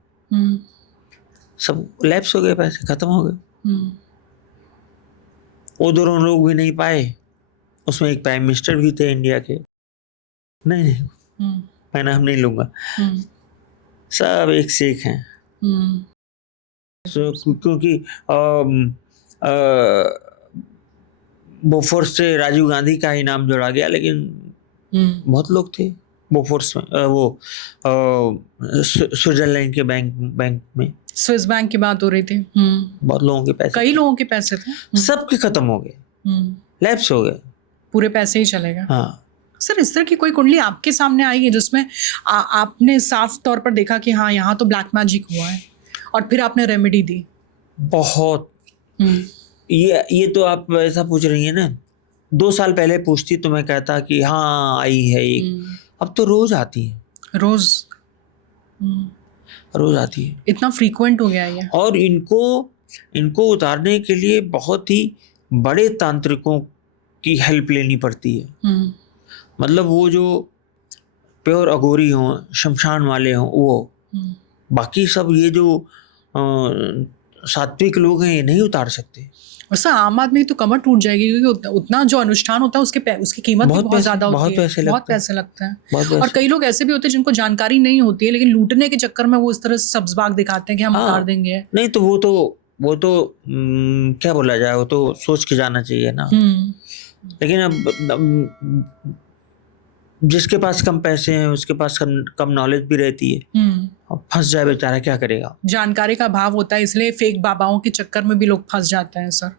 सब लैप्स हो गए, पैसे खत्म हो गए। वो दोनों लोग भी नहीं पाए, उसमें एक प्राइम मिनिस्टर भी थे इंडिया के। नहीं, मैं नाम नहीं लूंगा, सब एक से एक हैं। क्योंकि बोफोर्स से राजीव गांधी का ही नाम जोड़ा गया, लेकिन बहुत लोग थे बोफोर्स में, वो स्विट्जरलैंड के बैंक में स्विस बैंक की बात हो रही थी। बहुत लोगों के पैसे, कई लोगों के पैसे थे, सबके खत्म हो गए, लैप्स हो गए, पूरे पैसे ही चले गए। हाँ। सर इस तरह की कोई कुंडली आपके सामने आई है जिसमें आपने साफ तौर पर देखा कि हाँ यहाँ तो ब्लैक मैजिक हुआ है और फिर आपने रेमेडी दी? बहुत। ये तो आप ऐसा पूछ रही हैं ना, 2 साल पहले पूछती तो मैं कहता कि हाँ आई है एक, अब तो रोज आती है, रोज आती है, इतना फ्रीक्वेंट हो गया है ये। और इनको उतारने के लिए बहुत ही बड़े तांत्रिकों की हेल्प लेनी पड़ती है। मतलब वो जो प्योर अघोरी हों, शमशान वाले हों, वो, बाकी सब ये जो सात्विक लोग हैं ये नहीं उतार सकते। और सर आम आदमी तो कमर टूट जाएगी, क्योंकि उतना जो अनुष्ठान होता है उसकी कीमत बहुत ज्यादा होती है, बहुत पैसे लगते हैं। और कई लोग ऐसे भी होते हैं जिनको जानकारी नहीं होती है, लेकिन लूटने के चक्कर में वो इस तरह से सब्ज़बाग दिखाते हैं कि हम उतार देंगे। नहीं तो वो तो क्या बोला जाए, वो तो सोच के जाना चाहिए ना। लेकिन अब जिसके पास कम पैसे हैं उसके पास कम नॉलेज भी रहती है, अब फंस जाए बेचारा, क्या करेगा। जानकारी का अभाव होता है, इसलिए फेक बाबाओं के चक्कर में भी लोग फंस जाते हैं सर।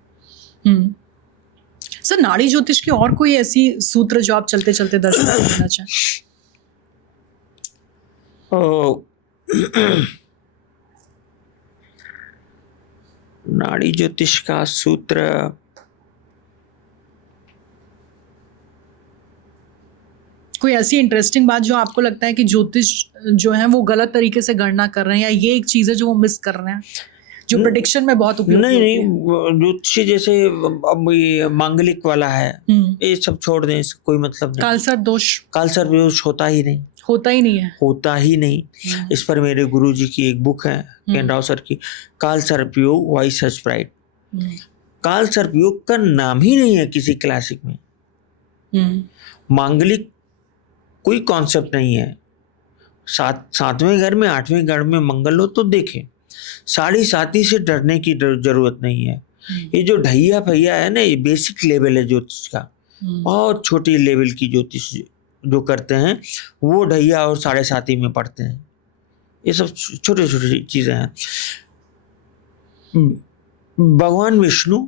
सर नाड़ी ज्योतिष की और कोई ऐसी सूत्र जो आप चलते चलते दर्शकों को देना चाहें? नाड़ी ज्योतिष का सूत्र, कोई ऐसी इंटरेस्टिंग बात जो आपको लगता है कि ज्योतिष जो है वो गलत तरीके से गणना कर रहे हैं, या ये एक चीज है जो वो मिस कर रहे हैं, जो प्रेडिक्शन में बहुत उपयोगी होती है? नहीं, ज्योतिष जैसे अब ये मांगलिक वाला है, ये सब छोड़ दें, इसका कोई मतलब नहीं। कालसर्प दोष होता ही नहीं। इस पर मेरे गुरुजी की एक बुक है, केन राव सर की, कालसर्प योग व्हाई सच ब्राइट। कालसर्प योग का नाम ही नहीं है किसी क्लासिक में। मांगलिक कोई कॉन्सेप्ट नहीं है। 7वें घर में 8वें घर में मंगल हो तो देखें, 7.5 से डरने की जरूरत नहीं है। ये जो ढैया फैया है ना, ये बेसिक लेवल है ज्योतिष का, बहुत छोटी लेवल की ज्योतिष जो करते हैं वो ढैया और 7.5 में पढ़ते हैं। ये सब छोटे छोटे चीजें हैं। भगवान विष्णु,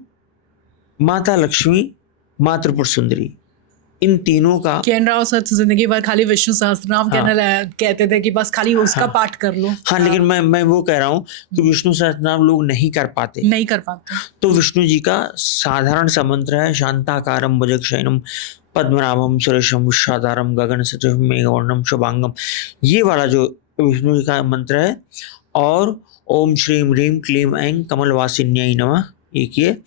माता लक्ष्मी, माँ त्रिपुर सुंदरी, इन तीनों का केन राव सर जिंदगी भर खाली विष्णु सहस्त्रनाम कहते थे कि बस खाली उसका पाठ कर लो। हाँ, लेकिन मैं वो कह रहा हूँ कि विष्णु सहस्त्रनाम लोग नहीं कर पाते। तो विष्णु जी का साधारण सा मंत्र है, शांताकारम भुजगशयनम पद्मनाभम सुरेशम विश्वाधारम गगन सचिव मेघवर्णम शुभांगम, ये वाला जो विष्णु जी का मंत्र है। और ओम श्रीम ह्रीम क्लीम ऐं कमलवासिन्यै नमः, एक ये।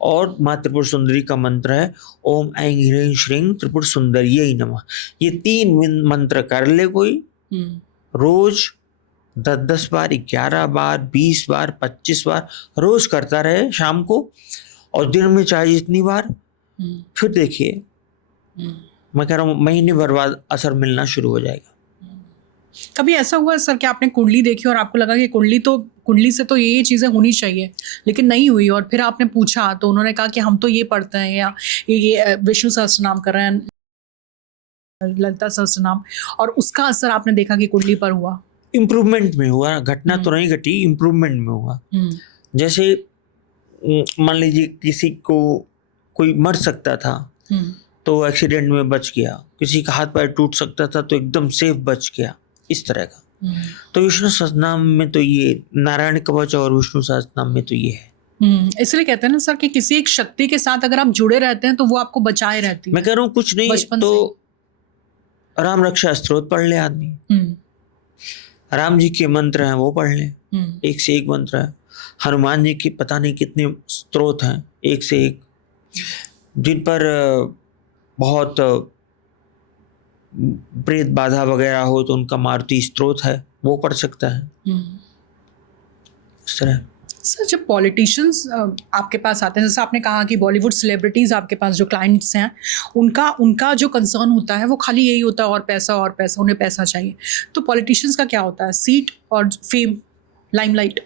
और माँ त्रिपुर सुंदरी का मंत्र है ओम ऐं ह्रीं श्रीं त्रिपुर सुंदर्यै नमः। ये 3 मंत्र कर ले कोई, रोज 10-10 बार, 11 बार, 20 बार, 25 बार रोज करता रहे शाम को, और दिन में चाहे जितनी बार, फिर देखिए मैं कह रहा हूँ महीने भर बाद असर मिलना शुरू हो जाएगा। कभी ऐसा हुआ सर कि आपने कुंडली देखी और आपको लगा कि कुंडली से तो ये चीज़ें होनी चाहिए, लेकिन नहीं हुई, और फिर आपने पूछा तो उन्होंने कहा कि हम तो ये पढ़ते हैं, या ये विष्णु सहस्त्रनाम कर रहे हैं, ललिता सहस्त्रनाम, और उसका असर आपने देखा कि कुंडली पर हुआ? इम्प्रूवमेंट में हुआ, घटना तो नहीं घटी, इम्प्रूवमेंट में हुआ। जैसे मान लीजिए किसी को कोई मर सकता था, तो एक्सीडेंट में बच गया, किसी का हाथ पैर टूट सकता था तो एकदम सेफ बच गया, इस तरह का। तो विष्णु सहस्त्रनाम में तो ये नारायण कवच और विष्णु सहस्त्रनाम में तो ये है। इसलिए कहते हैं ना सर कि किसी एक शक्ति के साथ अगर आप जुड़े रहते हैं तो वो आपको बचाए रहती है। मैं कह रहा हूँ कुछ नहीं बचपन तो राम रक्षा स्तोत्र पढ़ ले आदमी, राम जी के मंत्र हैं वो पढ़ ले, एक से एक मंत्र है। हनुमान जी के पता नहीं कितने स्तोत्र हैं, एक से एक, जिन पर बहुत प्रेत बाधा वगैरह हो तो उनका मारुति स्तोत्र है, वो पढ़ सकता है। इस तरह सर जब पॉलिटिशियंस आपके पास आते हैं, जैसे आपने कहा कि बॉलीवुड सेलिब्रिटीज आपके पास जो क्लाइंट्स हैं उनका जो कंसर्न होता है वो खाली यही होता है, और पैसा, उन्हें पैसा चाहिए। तो पॉलिटिशियंस का क्या होता है? सीट और फेम, लाइमलाइट।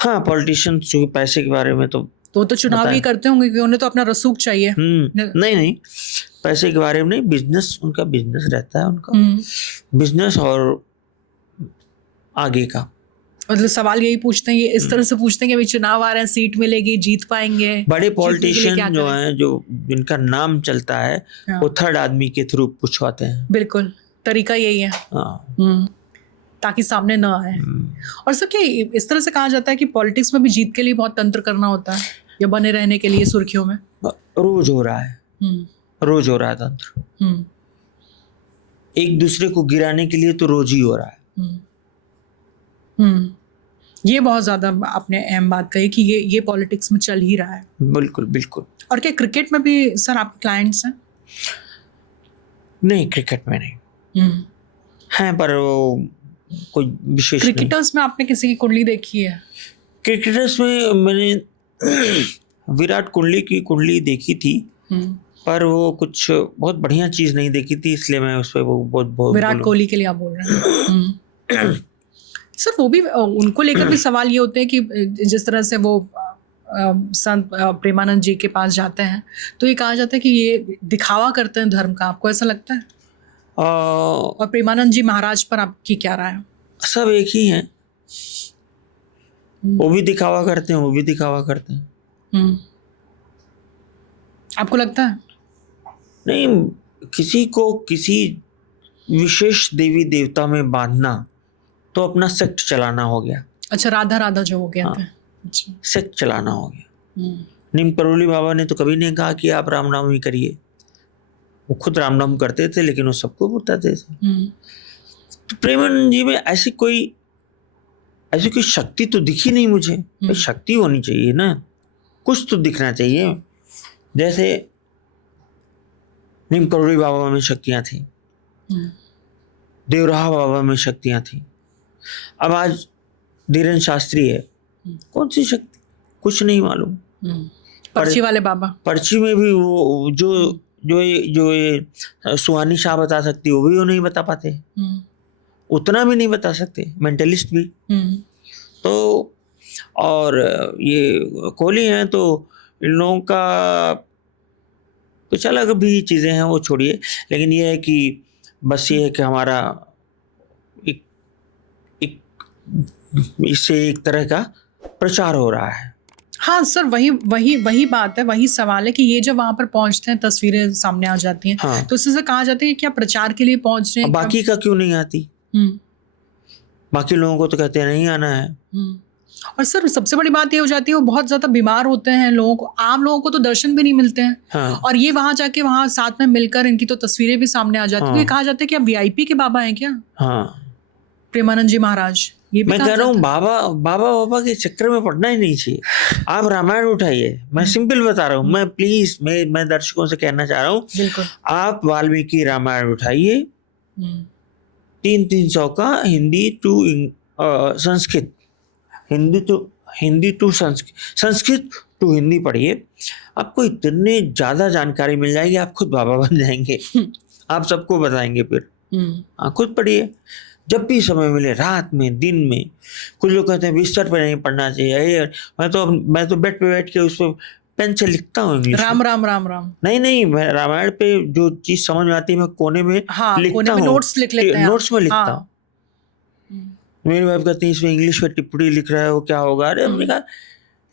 हाँ, पॉलिटिशियंस जो पैसे के बारे में तो चुनाव ही करते होंगे कि उन्हें तो अपना रसूख चाहिए। नहीं, पैसे के बारे में नहीं, बिजनेस, उनका बिजनेस रहता है, उनका बिजनेस और आगे का। मतलब सवाल यही पूछते हैं, ये इस तरह से पूछते हैं कि अभी चुनाव आ रहे हैं, सीट मिलेगी, जीत पाएंगे? बड़े पॉलिटिशियन जो हैं, जो जिनका नाम चलता है, वो थर्ड आदमी के थ्रू पूछवाते हैं। बिल्कुल, तरीका यही है। ताकि सामने ना आए। और सर क्या इस तरह से कहा जाता है कि पॉलिटिक्स में भी जीत के लिए बहुत तंत्र करना होता है, या बने रहने के लिए सुर्खियों में? रोज हो रहा है, रोज हो रहा है तंत्र। एक दूसरे को गिराने के लिए तो रोज ही हो रहा है। ये बहुत ज्यादा आपने अहम बात कही कि ये पॉलिटिक्स में चल ही रहा है। बिल्कुल बिल्कुल। और क्या क्रिकेट में भी सर आपके क्लाइंट्स हैं? नहीं, क्रिकेट में नहीं हैं, पर वो कोई विशेष नहीं। क्रिकेटर्स में आपने किसी की कुंडली देखी है? क्रिकेटर्स में मैंने विराट कोहली की कुंडली देखी थी, पर वो कुछ बहुत बढ़िया चीज नहीं देखी थी, इसलिए मैं उस पर वो बहुत विराट कोहली के लिए आप बोल रहे हैं? सर वो भी, उनको लेकर भी सवाल ये होते हैं कि जिस तरह से वो संत प्रेमानंद जी के पास जाते हैं तो ये कहा जाता है कि ये दिखावा करते हैं धर्म का, आपको ऐसा लगता है? और प्रेमानंद जी महाराज पर आपकी क्या राय है? सब एक ही हैं, वो भी दिखावा करते हैं, वो भी दिखावा करते हैं। आपको लगता है? नहीं, किसी को किसी विशेष देवी देवता में बांधना तो अपना सेक्ट चलाना हो गया। अच्छा, राधा जो हो गया था। अच्छा, सेक्ट चलाना हो गया। नीम करोली बाबा ने तो कभी नहीं कहा कि आप रामनाम ही करिए, वो खुद रामनाम करते थे, लेकिन वो सबको बताते थे। तो प्रेमानंद जी में ऐसी कोई शक्ति तो दिखी नहीं मुझे। शक्ति होनी चाहिए ना, कुछ तो दिखना चाहिए। जैसे नीम करोली बाबा में शक्तियां थी, देवराहा बाबा में शक्तियां थी, अब आज धीरेन्द्र शास्त्री है, कौन सी शक्ति? कुछ नहीं मालूम। पर्ची वाले बाबा, पर्ची में भी वो जो ये सुहानी शाह बता सकती, वो भी वो नहीं बता पाते, उतना भी नहीं बता सकते, मेंटलिस्ट भी। तो और ये कोहली हैं, तो इन लोगों का कुछ अलग भी चीज़ें हैं, वो छोड़िए। लेकिन ये है कि बस ये है कि हमारा इससे एक तरह का प्रचार हो रहा है। हाँ सर, वही बात है, वही सवाल है कि ये जब वहां पर पहुंचते हैं, तस्वीरें सामने आ जाती हैं। हाँ। तो इससे कहा जाता है कि क्या प्रचार के लिए पहुंच रहे हैं? बाकी का क्यों नहीं आती? बाकी लोगों को तो कहते हैं नहीं आना है। और सर सबसे बड़ी बात ये हो जाती है, वो बहुत ज्यादा बीमार होते हैं, लोगों को, आम लोगों को तो दर्शन भी नहीं मिलते हैं। हाँ। और ये वहां जाके वहां साथ में मिलकर इनकी तो तस्वीरें भी सामने आ जाती है। हाँ। तो ये कहा जाता है कि आप VIP के बाबा हैं क्या? हाँ, प्रेमानंद जी महाराज। ये मैं कह रहा हूँ बाबा के चक्कर में पड़ना ही नहीं चाहिए। आप रामायण उठाइए, मैं सिंपल बता रहा हूँ, मैं प्लीज मैं दर्शकों से कहना चाह रहा हूँ, आप वाल्मीकि रामायण उठाइए, 300 का Hindi to Sanskrit, Hindi to Sanskrit to Hindi पढ़िए, आपको इतने ज्यादा जानकारी मिल जाएगी, आप खुद बाबा बन जाएंगे। आप सबको बताएंगे फिर। खुद पढ़िए जब भी समय मिले, रात में, दिन में। कुछ लोग कहते हैं बिस्तर पे नहीं पढ़ना चाहिए, मैं तो बेड पे बैठ के उस पर पेन से लिखता हूँ इंग्लिश। राम। नहीं, मैं रामायण पे जो चीज समझ में आती है मैं कोने में लिखता हूँ, नोट्स में लिखता हूँ। मेरी वाइफ कहती है इसमें इंग्लिश में टिप्पणी लिख रहा है, वो क्या होगा? अरे हमने कहा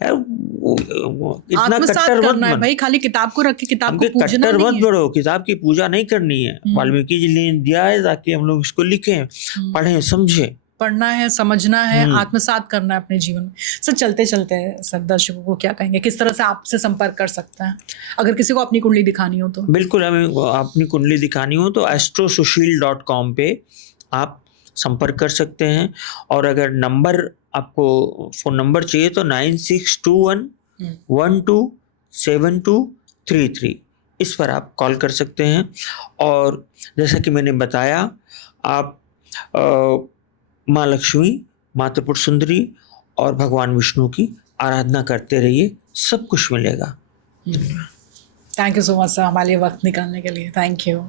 यार इतना आत्मसात कट्टर मत करना है बनो। भाई, खाली किताब को रख के किताब हमके को पूजना कट्टर नहीं मत है। बढ़ो, किताब की पूजा नहीं करनी है। वाल्मीकि जी ने दिया है ताकि हम लोग इसको लिखें, पढ़ें, समझें। पढ़ना है, समझना है, आत्मसात करना है अपने जीवन में। सर चलते चलते सर दर्शकों को क्या कहेंगे, किस तरह से आपसे संपर्क कर सकते हैं अगर किसी को अपनी कुंडली दिखानी हो तो? बिल्कुल, हमें अपनी कुंडली दिखानी हो तो astrosushil.com पे आप संपर्क कर सकते हैं। और अगर नंबर आपको फ़ोन नंबर चाहिए तो 9621127233 इस पर आप कॉल कर सकते हैं। और जैसा कि मैंने बताया, आप माँ लक्ष्मी, माँ त्रिपुर सुंदरी और भगवान विष्णु की आराधना करते रहिए, सब कुछ मिलेगा। Thank you so much sir हमारे लिए वक्त निकालने के लिए। Thank you.